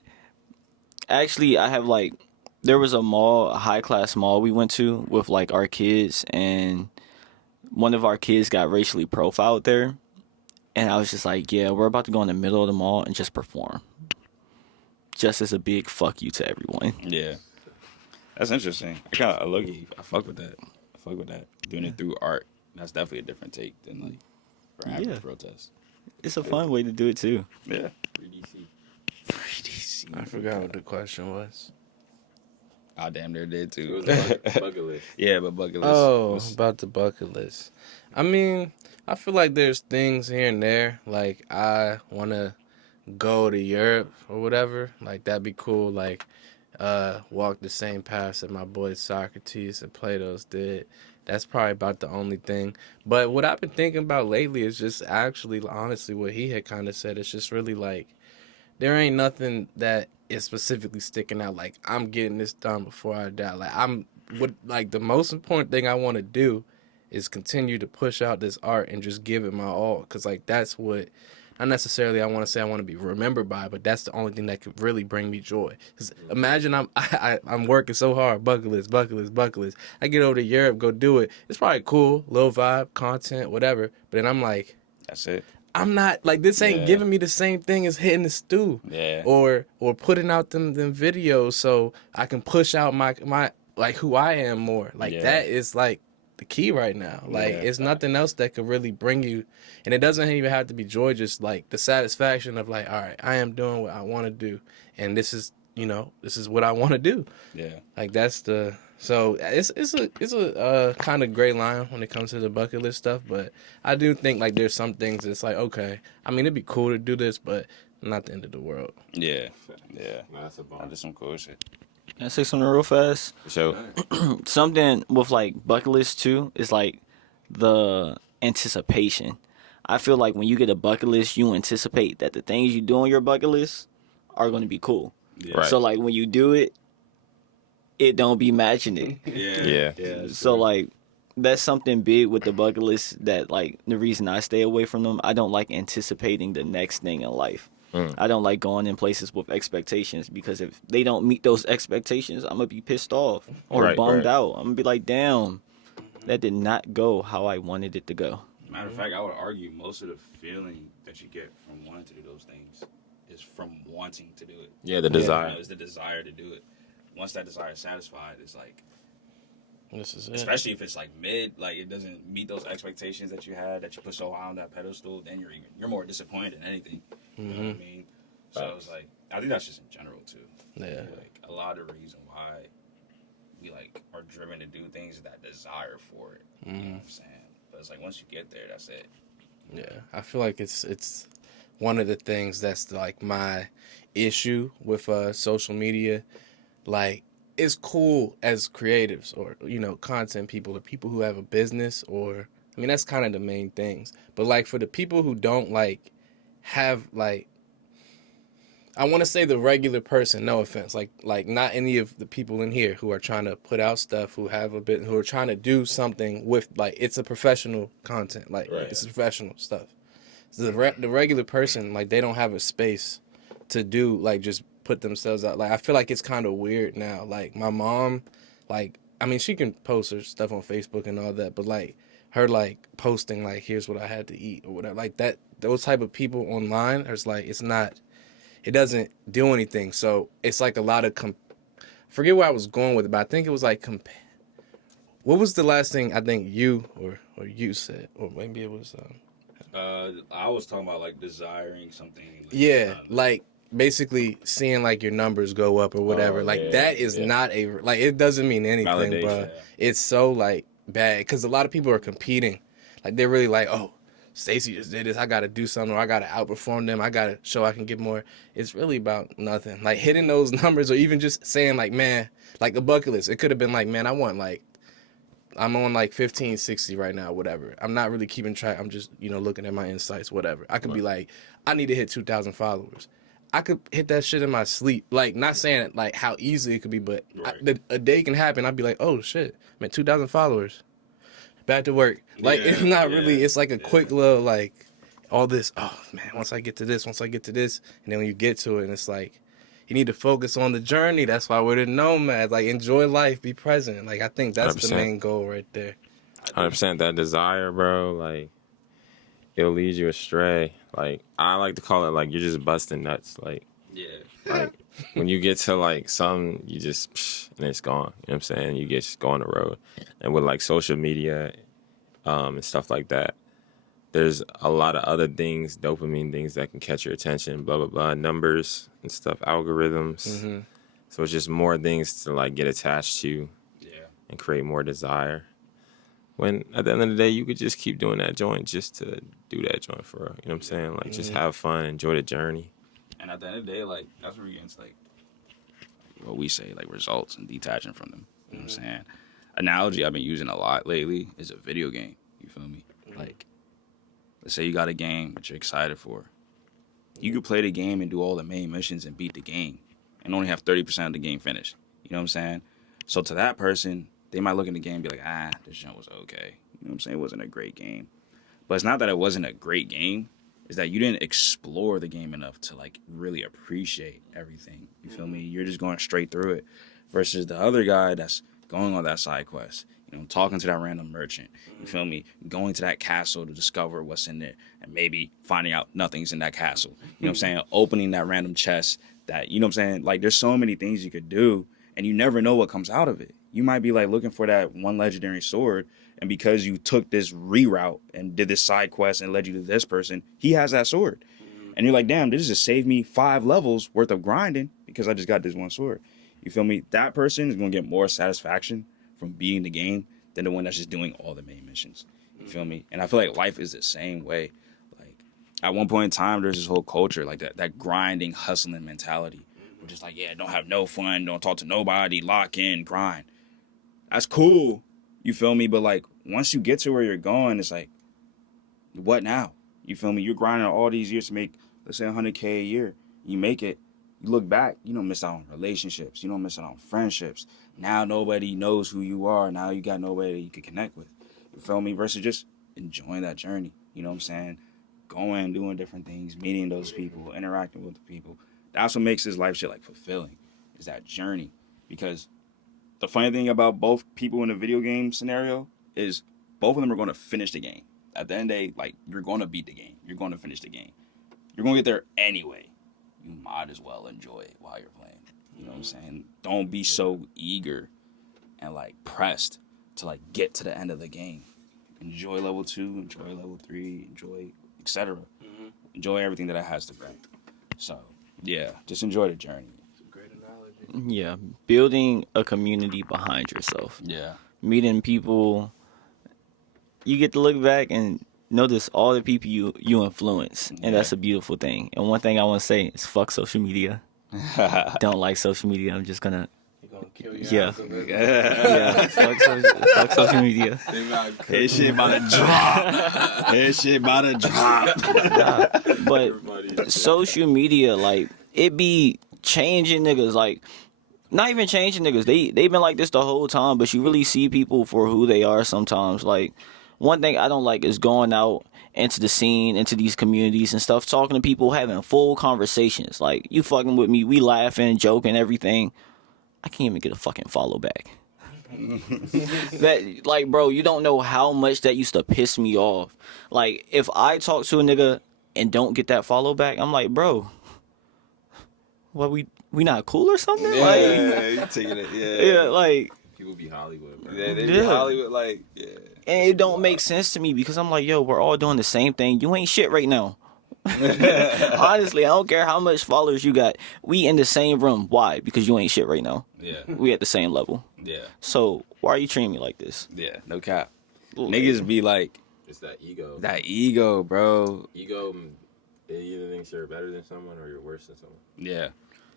actually, I have like, there was a mall, a high class mall we went to with like our kids, and one of our kids got racially profiled there, and I was just like, yeah, we're about to go in the middle of the mall and just perform, just as a big fuck you to everyone. Yeah. That's interesting. I look at you. I fuck with that. Doing it through art. That's definitely a different take than like for average protests. It's a fun way to do it too. Yeah. 3DC. I forgot what the question was. I damn near did too. It was a bucket list. Yeah, but bucket list. Oh, was- about the bucket list. I mean, I feel like there's things here and there. Like, I want to go to Europe or whatever. Like, that'd be cool. Like, walk the same paths that my boy Socrates and Plato's did. That's probably about the only thing. But what I've been thinking about lately is just actually, honestly, what he had kind of said. It's just really like, there ain't nothing that is specifically sticking out. Like, I'm getting this done before I die. Like, the most important thing I want to do is continue to push out this art and just give it my all. Because, like, that's what, not necessarily I want to say I want to be remembered by, but that's the only thing that could really bring me joy. Because imagine I'm working so hard, bucket list. I get over to Europe, go do it. It's probably cool, little vibe, content, whatever. But then I'm like, That's it. I'm not, like, this ain't giving me the same thing as hitting the stew. Yeah. Or putting out them videos so I can push out my like, who I am more. Like, that is, like, the key right now. Like, it's nothing else that could really bring you, and it doesn't even have to be joy, just, like, the satisfaction of, like, all right, I am doing what I want to do, and this is what I want to do. Yeah. Like, that's the... So it's a kind of gray line when it comes to the bucket list stuff, but I do think like there's some things that's like, okay, I mean, it'd be cool to do this, but not the end of the world. Yeah. No, that's a bomb. I did some cool shit. Can I say something real fast? So Something with like bucket list too is like the anticipation. I feel like when you get a bucket list, you anticipate that the things you do on your bucket list are going to be cool. Yeah. Right. So like when you do it, it don't be matching it. yeah. So like that's something big with the bucket list that like the reason I stay away from them. I don't like anticipating the next thing in life. I don't like going in places with expectations, because if they don't meet those expectations, I'm gonna be pissed off or Right, bummed right. out. I'm gonna be like, damn, that did not go how I wanted it to go. Matter of fact, I would argue most of the feeling that you get from wanting to do those things is from wanting to do it. Yeah, the desire. It's the desire to do it. Once that desire is satisfied, it's like, This is it. especially if it's like mid, like it doesn't meet those expectations that you had, that you put so high on that pedestal, then you're more disappointed than anything. You know what I mean? So it's like, I think that's just in general too. Yeah. Like a lot of the reason why we like are driven to do things is that desire for it. You know what I'm saying? But it's like once you get there, that's it. Yeah, I feel like it's one of the things that's like my issue with social media. Like, it's cool as creatives or, content people or people who have a business, or, I mean, that's kind of the main things. But like for the people who don't like have like, I want to say the regular person, no offense, like not any of the people in here who are trying to put out stuff, who are trying to do something with, like, it's a professional content, like it's professional stuff. So the regular person, like, they don't have a space to do, like, just put themselves out. Like, I feel like it's kind of weird now. Like, my mom, like, I mean, she can post her stuff on Facebook and all that, but like her, like, posting, like, here's what I had to eat or whatever, like that, those type of people online, it's like, it doesn't do anything. So it's like a lot of, forget where I was going with it, but I think it was like, what was the last thing I think you or you said, or maybe it was, I was talking about like desiring something. yeah, like basically seeing like your numbers go up or whatever. That is not like, it doesn't mean anything, bro. It's so like bad because a lot of people are competing. Like they're really like, oh, Stacey just did this. I got to do something, or I got to outperform them. I got to show I can get more. It's really about nothing. Like hitting those numbers, or even just saying like, man, like a bucket list. It could have been like, man, I'm on like 1560 right now, whatever. I'm not really keeping track. I'm just, looking at my insights, whatever. I could be like, I need to hit 2,000 followers. I could hit that shit in my sleep. Like, not saying it, like how easy it could be, but a day can happen. I'd be like, oh shit, man, 2,000 followers. Back to work. Like, it's not really, it's like a quick little, like, all this, oh man, once I get to this, and then when you get to it, and it's like, you need to focus on the journey. That's why we're the nomads. Like, enjoy life, be present. Like, I think that's 100%. the main goal right there. 100%. That desire, bro, like, it'll lead you astray. Like, I like to call it, like, you're just busting nuts. Like, like when you get to, like, something, you just, and it's gone. You know what I'm saying? You just go on the road. And with, like, social media and stuff like that, there's a lot of other things, dopamine things that can catch your attention, blah, blah, blah, numbers and stuff, algorithms. Mm-hmm. So it's just more things to, like, get attached to and create more desire. When at the end of the day, you could just keep doing that joint just to do that joint for real. You know what I'm saying? Like, just have fun, enjoy the journey. And at the end of the day, like, that's where we get into, like, what we say, like, results and detaching from them. You know what I'm saying? Analogy I've been using a lot lately is a video game. You feel me? Like, let's say you got a game that you're excited for. You could play the game and do all the main missions and beat the game and only have 30% of the game finished. You know what I'm saying? So to that person, they might look in the game and be like, this jump was okay. You know what I'm saying? It wasn't a great game. But it's not that it wasn't a great game. It's that you didn't explore the game enough to, like, really appreciate everything. You feel me? You're just going straight through it. Versus the other guy that's going on that side quest. Talking to that random merchant, you feel me? Going to that castle to discover what's in there and maybe finding out nothing's in that castle. You know what I'm saying? Opening that random chest that, you know what I'm saying? Like, there's so many things you could do and you never know what comes out of it. You might be, like, looking for that one legendary sword, and because you took this reroute and did this side quest and led you to this person, he has that sword. And you're like, damn, this just saved me 5 levels worth of grinding because I just got this one sword. You feel me? That person is going to get more satisfaction from beating the game than the one that's just doing all the main missions. You feel me? And I feel like life is the same way. Like, at one point in time, there's this whole culture, like that grinding, hustling mentality. We're just like, don't have no fun, don't talk to nobody, lock in, grind. That's cool. You feel me? But, like, once you get to where you're going, it's like, what now? You feel me? You're grinding all these years to make, let's say, 100K a year. You make it. You look back, you don't miss out on relationships. You don't miss out on friendships. Now nobody knows who you are. Now you got nobody that you can connect with. You feel me? Versus just enjoying that journey. You know what I'm saying? Going, doing different things, meeting those people, interacting with the people. That's what makes this life shit, like, fulfilling, is that journey. Because the funny thing about both people in the video game scenario is both of them are going to finish the game. At the end of the day, like, you're going to beat the game. You're going to finish the game. You're going to get there anyway. You might as well enjoy it while you're playing. You know what I'm saying? Don't be so eager and, like, pressed to, like, get to the end of the game. Enjoy level 2, enjoy level 3, enjoy, etc. Enjoy everything that it has to bring. So, yeah, just enjoy the journey. It's a great analogy. Yeah, building a community behind yourself. Yeah. Meeting people, you get to look back and notice all the people you influence, and that's a beautiful thing. And one thing I want to say is fuck social media. Don't like social media. I'm just gonna kill your Yeah. ass and then- Yeah, fuck social media. His shit about to drop. His shit about to drop. But social media, like, it be changing niggas. Like, not even changing niggas. They been like this the whole time, but you really see people for who they are sometimes. Like, one thing I don't like is going out into the scene, into these communities and stuff, talking to people, having full conversations. Like, you fucking with me, we laughing, joking, everything. I can't even get a fucking follow back. That, like, bro, you don't know how much that used to piss me off. Like, if I talk to a nigga and don't get that follow back, I'm like, bro, what, we not cool or something? Yeah, Like, you taking it. yeah, like, People be Hollywood, bro. Yeah, they be Yeah. Hollywood, like, yeah. and it don't make sense to me because I'm like, yo, we're all doing the same thing. You ain't shit right now. Honestly, I don't care how much followers you got. We in the same room. Why? Because you ain't shit right now. Yeah. We at the same level. Yeah. So why are you treating me like this? Yeah, no cap. Niggas be like, It's that ego. that ego, bro. Ego, it either thinks you're better than someone or you're worse than someone. Yeah.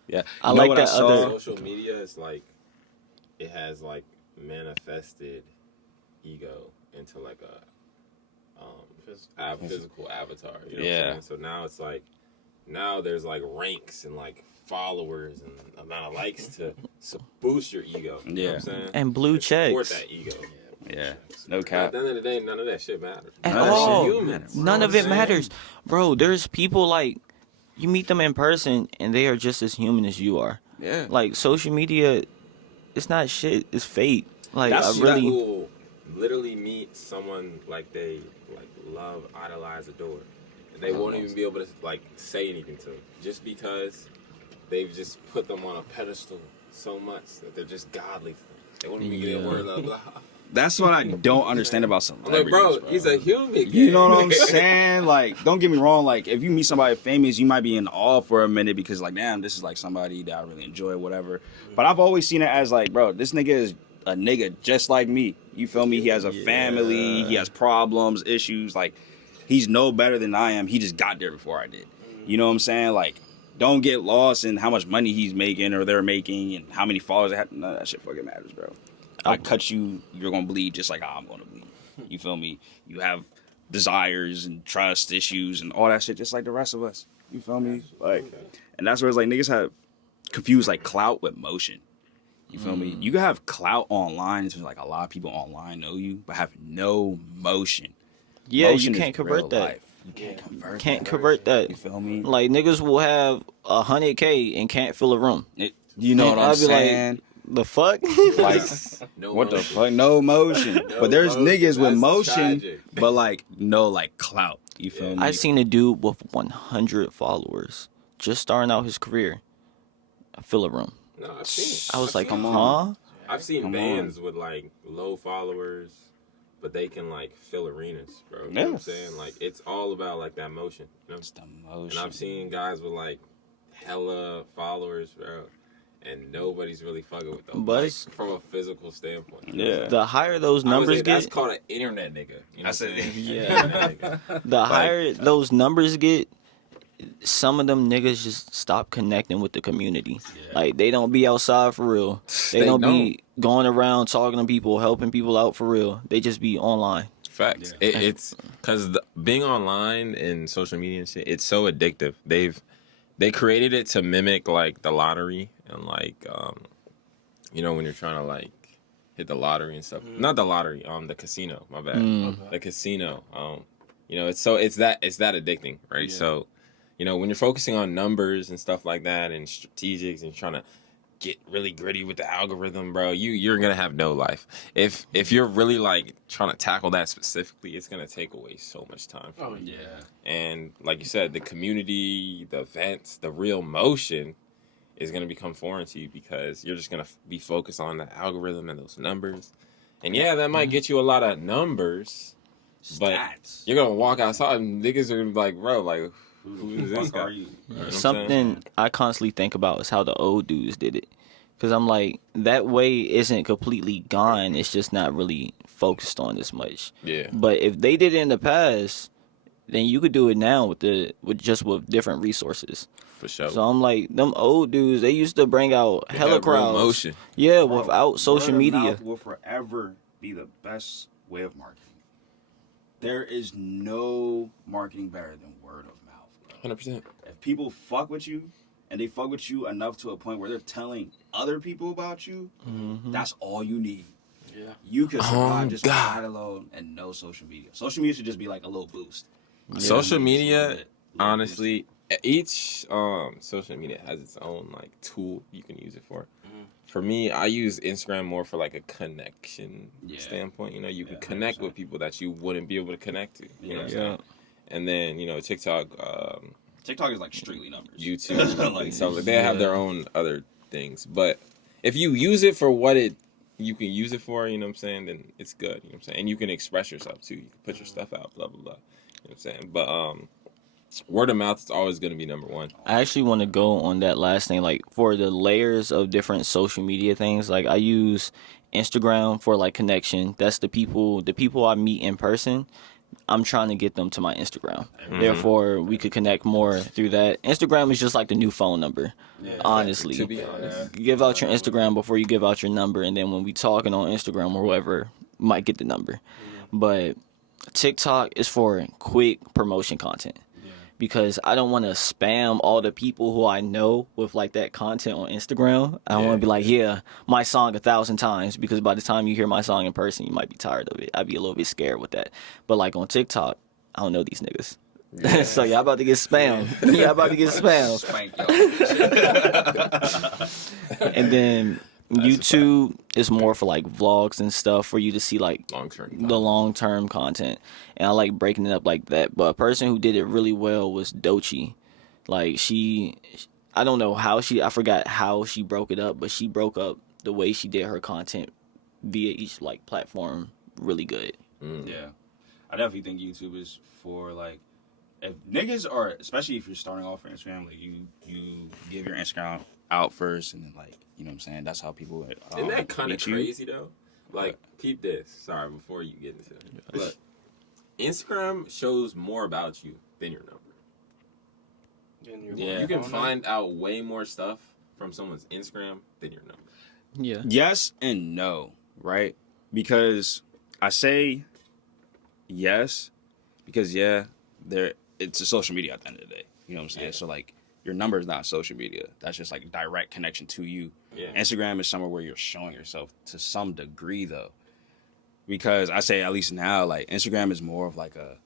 Yeah. I You know like what that saw? other- Social media is like, it has like manifested ego into like a physical avatar. You know what I'm saying? So now it's like, now there's like ranks and like followers and amount of likes to boost your ego. You know what I'm saying? And blue Support checks. that ego. Yeah. No But cap. at the end of the day, none of that shit matters. At None of that all. shit humans. None of You it know what I'm matters. Bro, there's people like, you meet them in person and they are just as human as you are. Yeah. Like, social media, it's not shit. It's fake. Like, That's I really... people literally meet someone like they like love, idolize, adore, and they won't even be able to like say anything to them just because they've just put them on a pedestal so much that they're just godly to them. They won't even get a word of blah. That's what I don't understand about I'm like, celebrities, bro, he's a human. You know what I'm saying? Like, don't get me wrong. Like, if you meet somebody famous, you might be in awe for a minute because, like, damn, this is like somebody that I really enjoy, whatever. But I've always seen it as like, bro, this nigga is a nigga just like me. You feel me? He has a family. He has problems, issues. Like, he's no better than I am. He just got there before I did. You know what I'm saying? Like, don't get lost in how much money he's making or they're making and how many followers they have. None of that shit fucking matters, bro. If I cut you, you're gonna bleed just like I'm gonna bleed. You feel me? You have desires and trust issues and all that shit just like the rest of us. You feel me? Like, and that's where it's like niggas have confused like clout with motion. You feel me? You can have clout online, so like a lot of people online know you, but have no motion. Yeah, Motion you is can't convert real that. life. You can't convert Convert that. You feel me? Like, niggas will have 100K and can't fill a room. You know And what I'm I'd be like, saying? the fuck? Like, what the fuck? No motion. But there's motion. niggas with That's motion, tragic. but like no like clout. You feel me? I seen a dude with 100 followers just starting out his career fill a room. No, I've seen. I was like, Come huh? on. I've seen Come bands with like low followers, but they can like fill arenas, bro. You know what I'm Yes. saying? Like, it's all about like that motion. You know? It's the And motion. I've seen guys with like hella followers, bro, and nobody's really fucking with them. But Like, it's- from a physical standpoint. You know what I'm Yeah. saying? The higher those I would numbers say that's get, called an internet nigga. You know what I'm saying? Yeah. Internet nigga. the higher those numbers get, some of them niggas just stop connecting with the community. Like, they don't be outside for real. They don't be going around talking to people, helping people out for real. They just be online. Facts. It's because being online and social media and shit, it's so addictive. They created it to mimic like the lottery and like you know, when you're trying to like hit the lottery and stuff. Not the lottery, the casino. My bad. The casino. You know, it's that addicting, right? Yeah. So, you know, when you're focusing on numbers and stuff like that and strategics and trying to get really gritty with the algorithm, bro, you're gonna have no life. If you're really like trying to tackle that specifically, it's gonna take away so much time. Oh yeah. And like you said, the community, the events, the real motion is gonna become foreign to you because you're just gonna be focused on the algorithm and those numbers. And yeah, that might get you a lot of numbers, but Stats. you're gonna walk outside and niggas are like, bro, like, who is this guy? You know what I'm saying? Something I constantly think about is how the old dudes did it. Because I'm like, that way isn't completely gone. It's just not really focused on as much. Yeah. But if they did it in the past, then you could do it now with different resources. For sure. So I'm like, them old dudes, they used to bring out hella have real crowds. motion. Yeah, Bro, without social word of media. mouth will forever be the best way of marketing. There is no marketing better than word of mouth. 100%. If people fuck with you, and they fuck with you enough to a point where they're telling other people about you, that's all you need. Yeah. You could survive just right alone and no social media. Social media should just be like a little boost. Social Just a media, little bit honestly, each social media has its own like tool you can use it for. For me, I use Instagram more for like a connection standpoint. You know, you can connect with people that you wouldn't be able to connect to. You know what I'm saying? And then, you know, TikTok, TikTok is like strictly numbers. YouTube, Like, and stuff like they have their own other things. But if you use it for what you can use it for, you know what I'm saying, then it's good. You know what I'm saying? And you can express yourself too. You can put your stuff out, blah blah blah. You know what I'm saying? But word of mouth is always gonna be number one. I actually want to go on that last thing, like for the layers of different social media things. Like I use Instagram for like connection. That's the people I meet in person. I'm trying to get them to my Instagram. Therefore, we could connect more through that. Instagram is just like the new phone number, honestly. To be honest. You give out your Instagram before you give out your number, and then when we talking on Instagram or whatever, you might get the number. But TikTok is for quick promotion content. Because I don't want to spam all the people who I know with like that content on Instagram. I don't want to be like, yeah, my song 1,000 times, because by the time you hear my song in person, you might be tired of it. I'd be a little bit scared with that. But like on TikTok, I don't know these niggas. Yeah. So y'all about to get spammed. Y'all about to get spammed. And then YouTube is more for like vlogs and stuff for you to see like the long-term content. And I like breaking it up like that. But a person who did it really well was Doechii. Like I don't know how I forgot how she broke it up, but she broke up the way she did her content via each like platform really good. Yeah. I definitely think YouTube is for like, if niggas are, especially if you're starting off on Instagram, like you give your Instagram out first and then like, you know what I'm saying? That's how people Isn't that kind of crazy though? Like, peep this. Sorry, before you get into it. But Instagram shows more about you than your number. You can find out way more stuff from someone's Instagram than your number. Yeah. Yes and no, right? Because I say yes because it's a social media at the end of the day. You know what I'm saying? So like your number is not social media. That's just like direct connection to you. Yeah. Instagram is somewhere where you're showing yourself to some degree though. Because I say at least now, like Instagram is more of like a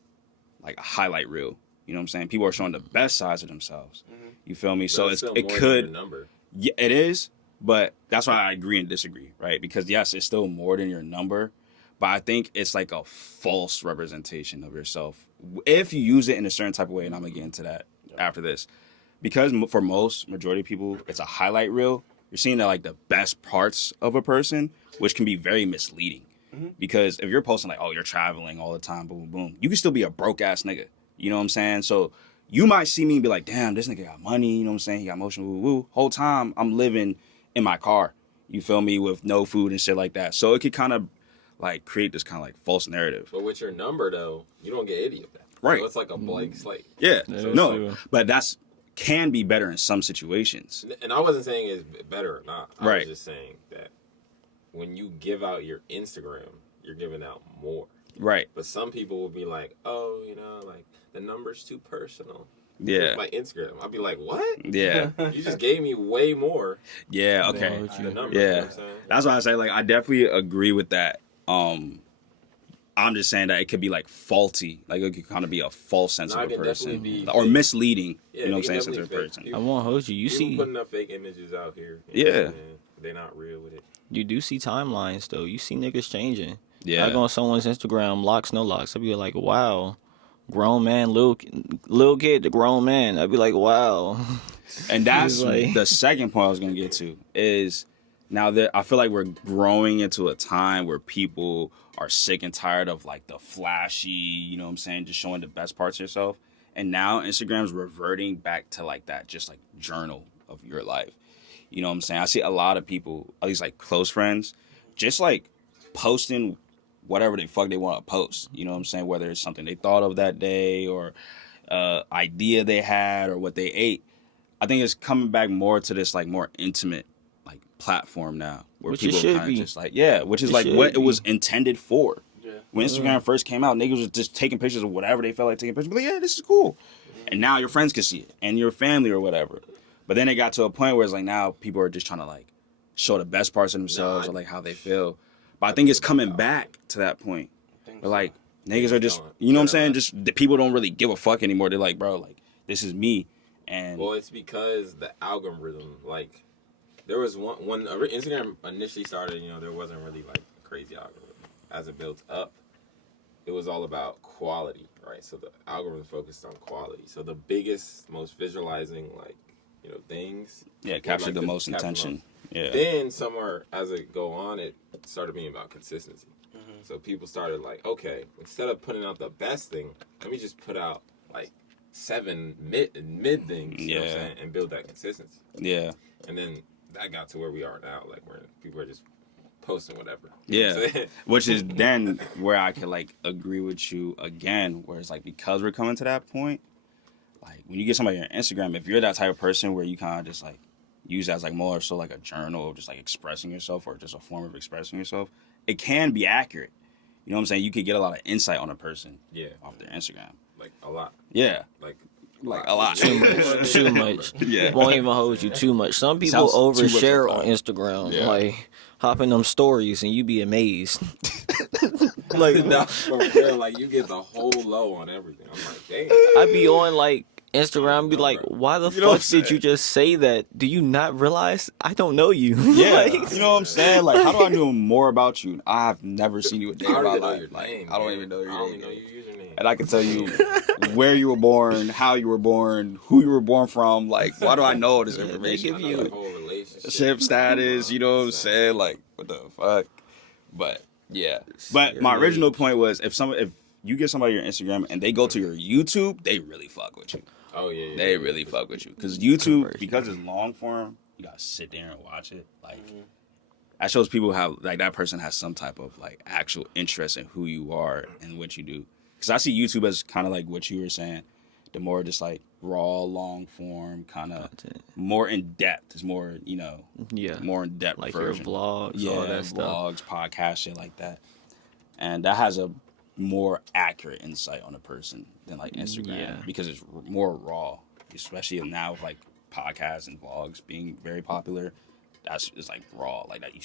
highlight reel. You know what I'm saying? People are showing the best sides of themselves. You feel me? But so it could number. Yeah, it is, but that's why I agree and disagree, right? Because yes, it's still more than your number, but I think it's like a false representation of yourself if you use it in a certain type of way, and I'm gonna get into that after this. Because for majority of people, it's a highlight reel. You're seeing like the best parts of a person, which can be very misleading. Because if you're posting like, oh, you're traveling all the time, boom, boom, you can still be a broke ass nigga. You know what I'm saying? So you might see me and be like, damn, this nigga got money. You know what I'm saying? He got motion, woo, woo. Whole time I'm living in my car. You feel me? With no food and shit like that. So it could kind of like create this kind of like false narrative. But with your number though, you don't get any of that. Right. So it's like a blank slate. Yeah. So No, but can be better in some situations. And I wasn't saying it's better or not. I Right. was just saying that when you give out your Instagram, you're giving out more. Right. But some people will be like, oh, you know, like the number's too personal. Yeah. Like Instagram. I'll be like, what? Yeah. You just gave me way more. Yeah, okay. The number, you know Yeah. what I'm saying? That's why I say like I definitely agree with that. I'm just saying that it could be like faulty. Like it could kind of be a false sense of a person. Or misleading. Yeah, you know what I'm saying? it Sense can of a person. I won't hold you. You People see, putting up fake images out here. Yeah. They're not real with it. you do see timelines though. You see niggas changing. Yeah. I go on someone's Instagram, locks, no locks. I'd be like, wow, grown man, little kid to grown man. I'd be like, wow. And that's like... the second point I was going to get to is now that I feel like we're growing into a time where people are sick and tired of like the flashy, you know what I'm saying, just showing the best parts of yourself. And now Instagram's reverting back to like that, just like journal of your life. You know what I'm saying? I see a lot of people, at least like close friends, just like posting whatever the fuck they want to post. You know what I'm saying? Whether it's something they thought of that day or idea they had or what they ate. I think it's coming back more to this like more intimate like platform now, where Which it people should kind be. of just like which is It like should what be. it was intended for. Yeah. When Instagram first came out, niggas was just taking pictures of whatever they felt like taking pictures. But like, yeah, this is cool. And now your friends can see it and your family or whatever. But then it got to a point where it's like now people are just trying to like show the best parts of themselves or like how they feel. But I think it's coming back to that point. Where like niggas are just, you know what I'm saying? Just the people don't really give a fuck anymore. They're like, bro, like this is me. And Well, it's because the algorithm, like, there was when Instagram initially started, you know, there wasn't really like a crazy algorithm. As it built up, it was all about quality, right? So the algorithm focused on quality. So the biggest, most visualizing, like, you know, things. captured the most attention. Yeah. Then somewhere as it go on, it started being about consistency. So people started like, okay, instead of putting out the best thing, let me just put out like 7 mid things, you know what I'm saying, and build that consistency. Yeah. And then that got to where we are now, like where people are just posting whatever. You know what I'm Yeah. saying? Which is then where I could like agree with you again, where it's like because we're coming to that point, like when you get somebody on Instagram, if you're that type of person where you kind of just like use that as like more so like a journal of just like expressing yourself or just a form of expressing yourself, it can be accurate. You know what I'm saying? You could get a lot of insight on a person off their Instagram. Like a lot. Yeah. Like a lot. Too much. Too much. Yeah. Won't even hold you too much. Some people Sounds too much overshare on like Instagram. Yeah. Like, hop in them stories and you be amazed. like no, for real, like you get the whole low on everything. I'm like, damn. I be on like Instagram and be like, why the You know what I'm fuck did you saying? just say that? Do you not realize I don't know you? Yeah. Like, You know what I'm saying? Like, how do I know more about you? I've never seen you a day I in don't my even know life. your Like, name. I don't man. even know your I don't name. even know your username. And I can tell you where you were born, how you were born, who you were born from. Like, why do I know all this they information? give I know you the whole relationship. Ship status, you know what I'm saying? Like, what the fuck? But yeah. But my original point was if you get somebody your Instagram and they go to your YouTube, they really fuck with you. Oh yeah. They really fuck with you. Because YouTube, because it's long form, you gotta sit there and watch it. Like that shows people how like that person has some type of like actual interest in who you are and what you do. Because I see YouTube as kind of like what you were saying, the more just like raw, long form, kind of more in depth. It's more, you know, more in depth like version. your vlogs, all that stuff. Vlogs, podcasts, shit like that. And that has a more accurate insight on a person than like Instagram because it's more raw, especially now with like podcasts and vlogs being very popular. It's like raw, like that. You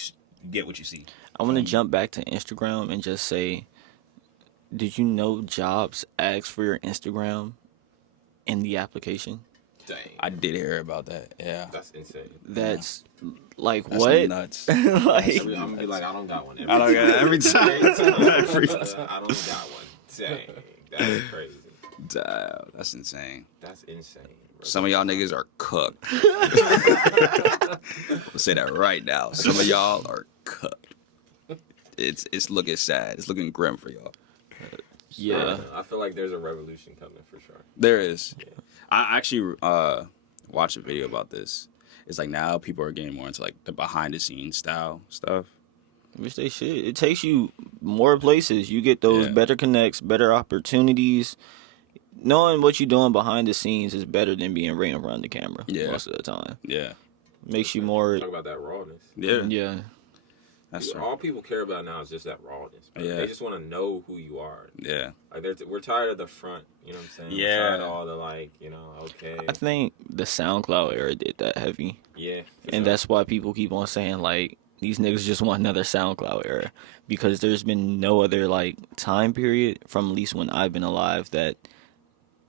get what you see. I want to jump back to Instagram and just say, did you know jobs ask for your Instagram in the application? Dang. I did hear about that. Yeah, That's insane. That's like that's what? nuts. Like, I'm gonna be like, I don't got one. I don't got it every time. Every time. I don't got one. Dang, that's crazy. Damn, that's insane. That's insane. Bro. Some of y'all niggas are cooked. I'll say that right now. Some of y'all are cooked. It's looking sad. It's looking grim for y'all. yeah. I feel like there's a revolution coming for sure. There is. Yeah. I actually watched a video about this. It's like now people are getting more into like the behind the scenes style stuff. Which they should. It takes you more places. You get those better connects, better opportunities. Knowing what you're doing behind the scenes is better than being right in front of the camera most of the time. Yeah. Makes you more. Talk about that rawness. Yeah. Yeah. That's true. All people care about now is just that rawness. Bro. Yeah. They just want to know who you are. Yeah. Like we're tired of the front. You know what I'm saying? Yeah. We're tired of all the like, you know, okay. I think the SoundCloud era did that heavy. Yeah. And that's why people keep on saying like these niggas just want another SoundCloud era, because there's been no other like time period from at least when I've been alive that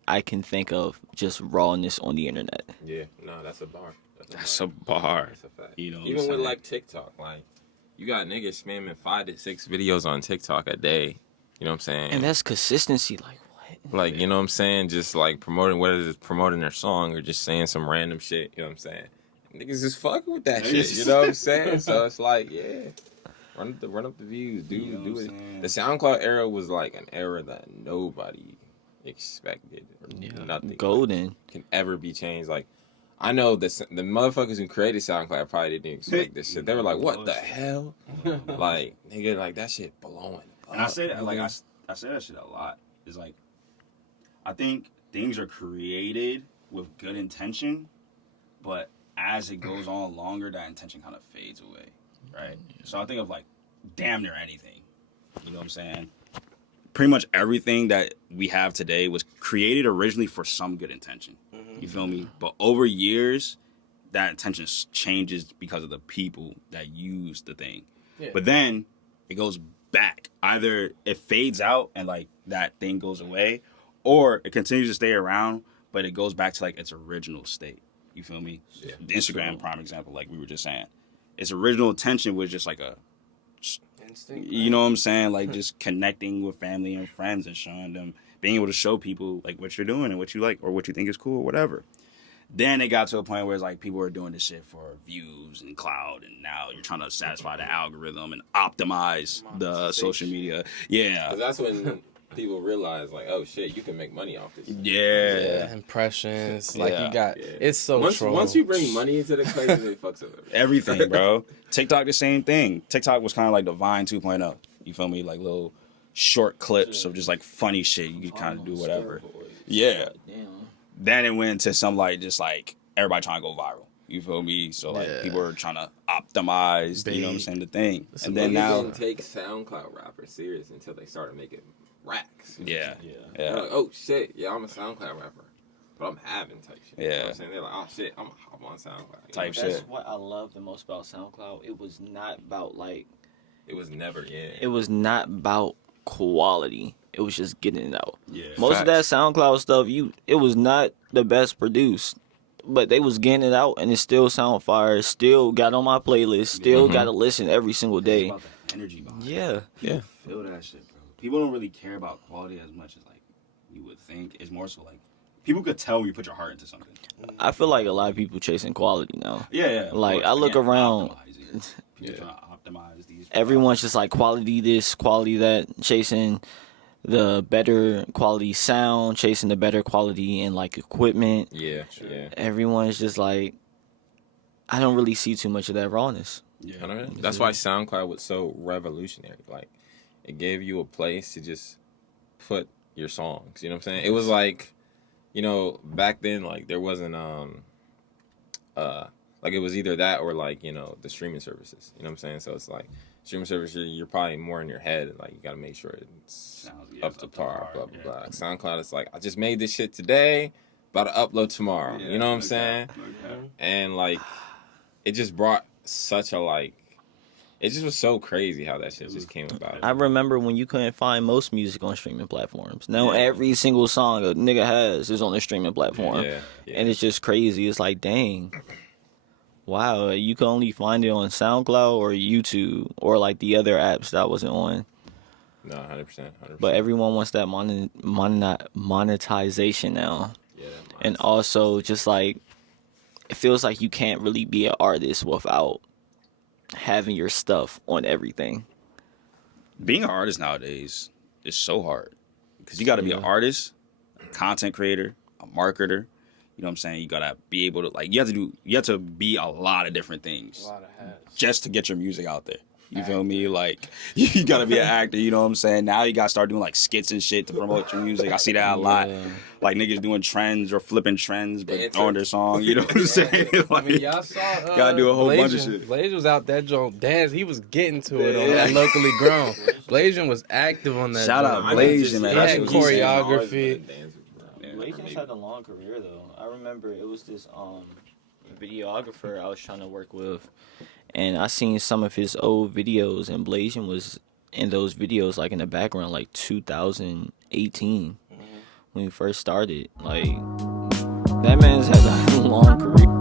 I can think of just rawness on the internet. Yeah. No, that's a bar. That's a bar. That's a fact. You know, even with like TikTok, like you got niggas spamming 5 to 6 videos on TikTok a day. You know what I'm saying? And that's consistency. Like what? Like, you know what I'm saying? Just like promoting, whether it's promoting their song or just saying some random shit. You know what I'm saying? Niggas just fucking with that shit. You know what I'm saying? So it's like, yeah, run up the views, do it. The SoundCloud era was like an era that nobody expected or nothing golden can ever be changed. Like, I know the motherfuckers who created SoundCloud probably didn't expect this shit. They were like, what the hell? Like, nigga, like that shit blowing And I say that like I say that shit a lot. It's like I think things are created with good intention, but as it goes on longer, that intention kind of fades away, right? So I think of like damn near anything. You know what I'm saying? Pretty much everything that we have today was created originally for some good intention. You feel me? But over years, that intention changes because of the people that use the thing. Yeah. But then it goes back. Either it fades out and like that thing goes away, or it continues to stay around, but it goes back to like its original state. You feel me? Yeah. Instagram, prime example, like we were just saying. Its original intention was just like a instinct, you know what I'm saying? Like just connecting with family and friends and showing them, being able to show people like what you're doing and what you like or what you think is cool or whatever. Then it got to a point where it's like people are doing this shit for views and cloud, and now you're trying to satisfy the algorithm and optimize the social media. Yeah. Because that's when people realize, like, oh shit, you can make money off this. Yeah. Impressions. Like you got, it's so once you bring money into the equation, it fucks up everything, bro. TikTok, the same thing. TikTok was kind of like the Vine 2.0. You feel me? Like little short clips of just like funny shit. You could kind of do whatever. Yeah. Then it went to some like just like everybody trying to go viral. You feel me? So like people are trying to optimize, you know what I'm saying, the thing. And then now didn't take SoundCloud rappers serious until they started making racks. Yeah. They're like, oh shit, yeah, I'm a SoundCloud rapper, but I'm having type shit. Yeah. You know what I'm saying? They're like, oh shit, I'm gonna hop on SoundCloud. Type shit. That's what I love the most about SoundCloud. It was not about like. It was never. It was not about quality. It was just getting it out. Yeah. Most of that SoundCloud stuff, it was not the best produced, but they was getting it out, and it still sound fire. Still got on my playlist. Still got to listen every single day. It's about the energy behind it. Yeah. Feel that shit, bro. People don't really care about quality as much as like you would think. It's more so like people could tell when you put your heart into something. I feel like a lot of people chasing quality now. Yeah. Like I look around. People trying to optimize these. Everyone's just like quality this, quality that, chasing the better quality sound, chasing the better quality and like equipment. Yeah. Everyone's just like, I don't really see too much of that rawness. Yeah. I don't know. That's why SoundCloud was so revolutionary. Like, it gave you a place to just put your songs. You know what I'm saying? It was like, you know, back then, like there wasn't like it was either that or like, you know, the streaming services. You know what I'm saying? So it's like streaming services, you're probably more in your head. Like you got to make sure it's up to par, blah, blah, blah. SoundCloud is like, I just made this shit today, about to upload tomorrow. You know what I'm saying? And like, it just brought such a like, it just was so crazy how that shit just came about. I remember when you couldn't find most music on streaming platforms. Now every single song a nigga has is on the streaming platform. And it's just crazy. It's like, dang. Wow, you can only find it on SoundCloud or YouTube or like the other apps that I wasn't on. No, 100%. But everyone wants that monetization now. Yeah. And also just like, it feels like you can't really be an artist without having your stuff on everything. Being an artist nowadays is so hard because you got to be an artist, a content creator, a marketer. You know what I'm saying? You gotta be able to like you have to be a lot of different things. A lot of hats. Just to get your music out there. You feel me? Like you gotta be an actor, you know what I'm saying? Now you gotta start doing like skits and shit to promote your music. I see that a lot. Like niggas doing trends or flipping trends but throwing their song, you know what I'm saying? Like, I mean, y'all saw gotta do a whole bunch of shit. Blazion was out that joint dance. He was getting to it on that Locally Grown. Blazion was active on that. Shout out Blazion, man. He had choreography. Blazion's had a long career though. I remember it was this videographer I was trying to work with, and I seen some of his old videos, and Blazion was in those videos like in the background, like 2018 when he first started. Like that man's had a long career.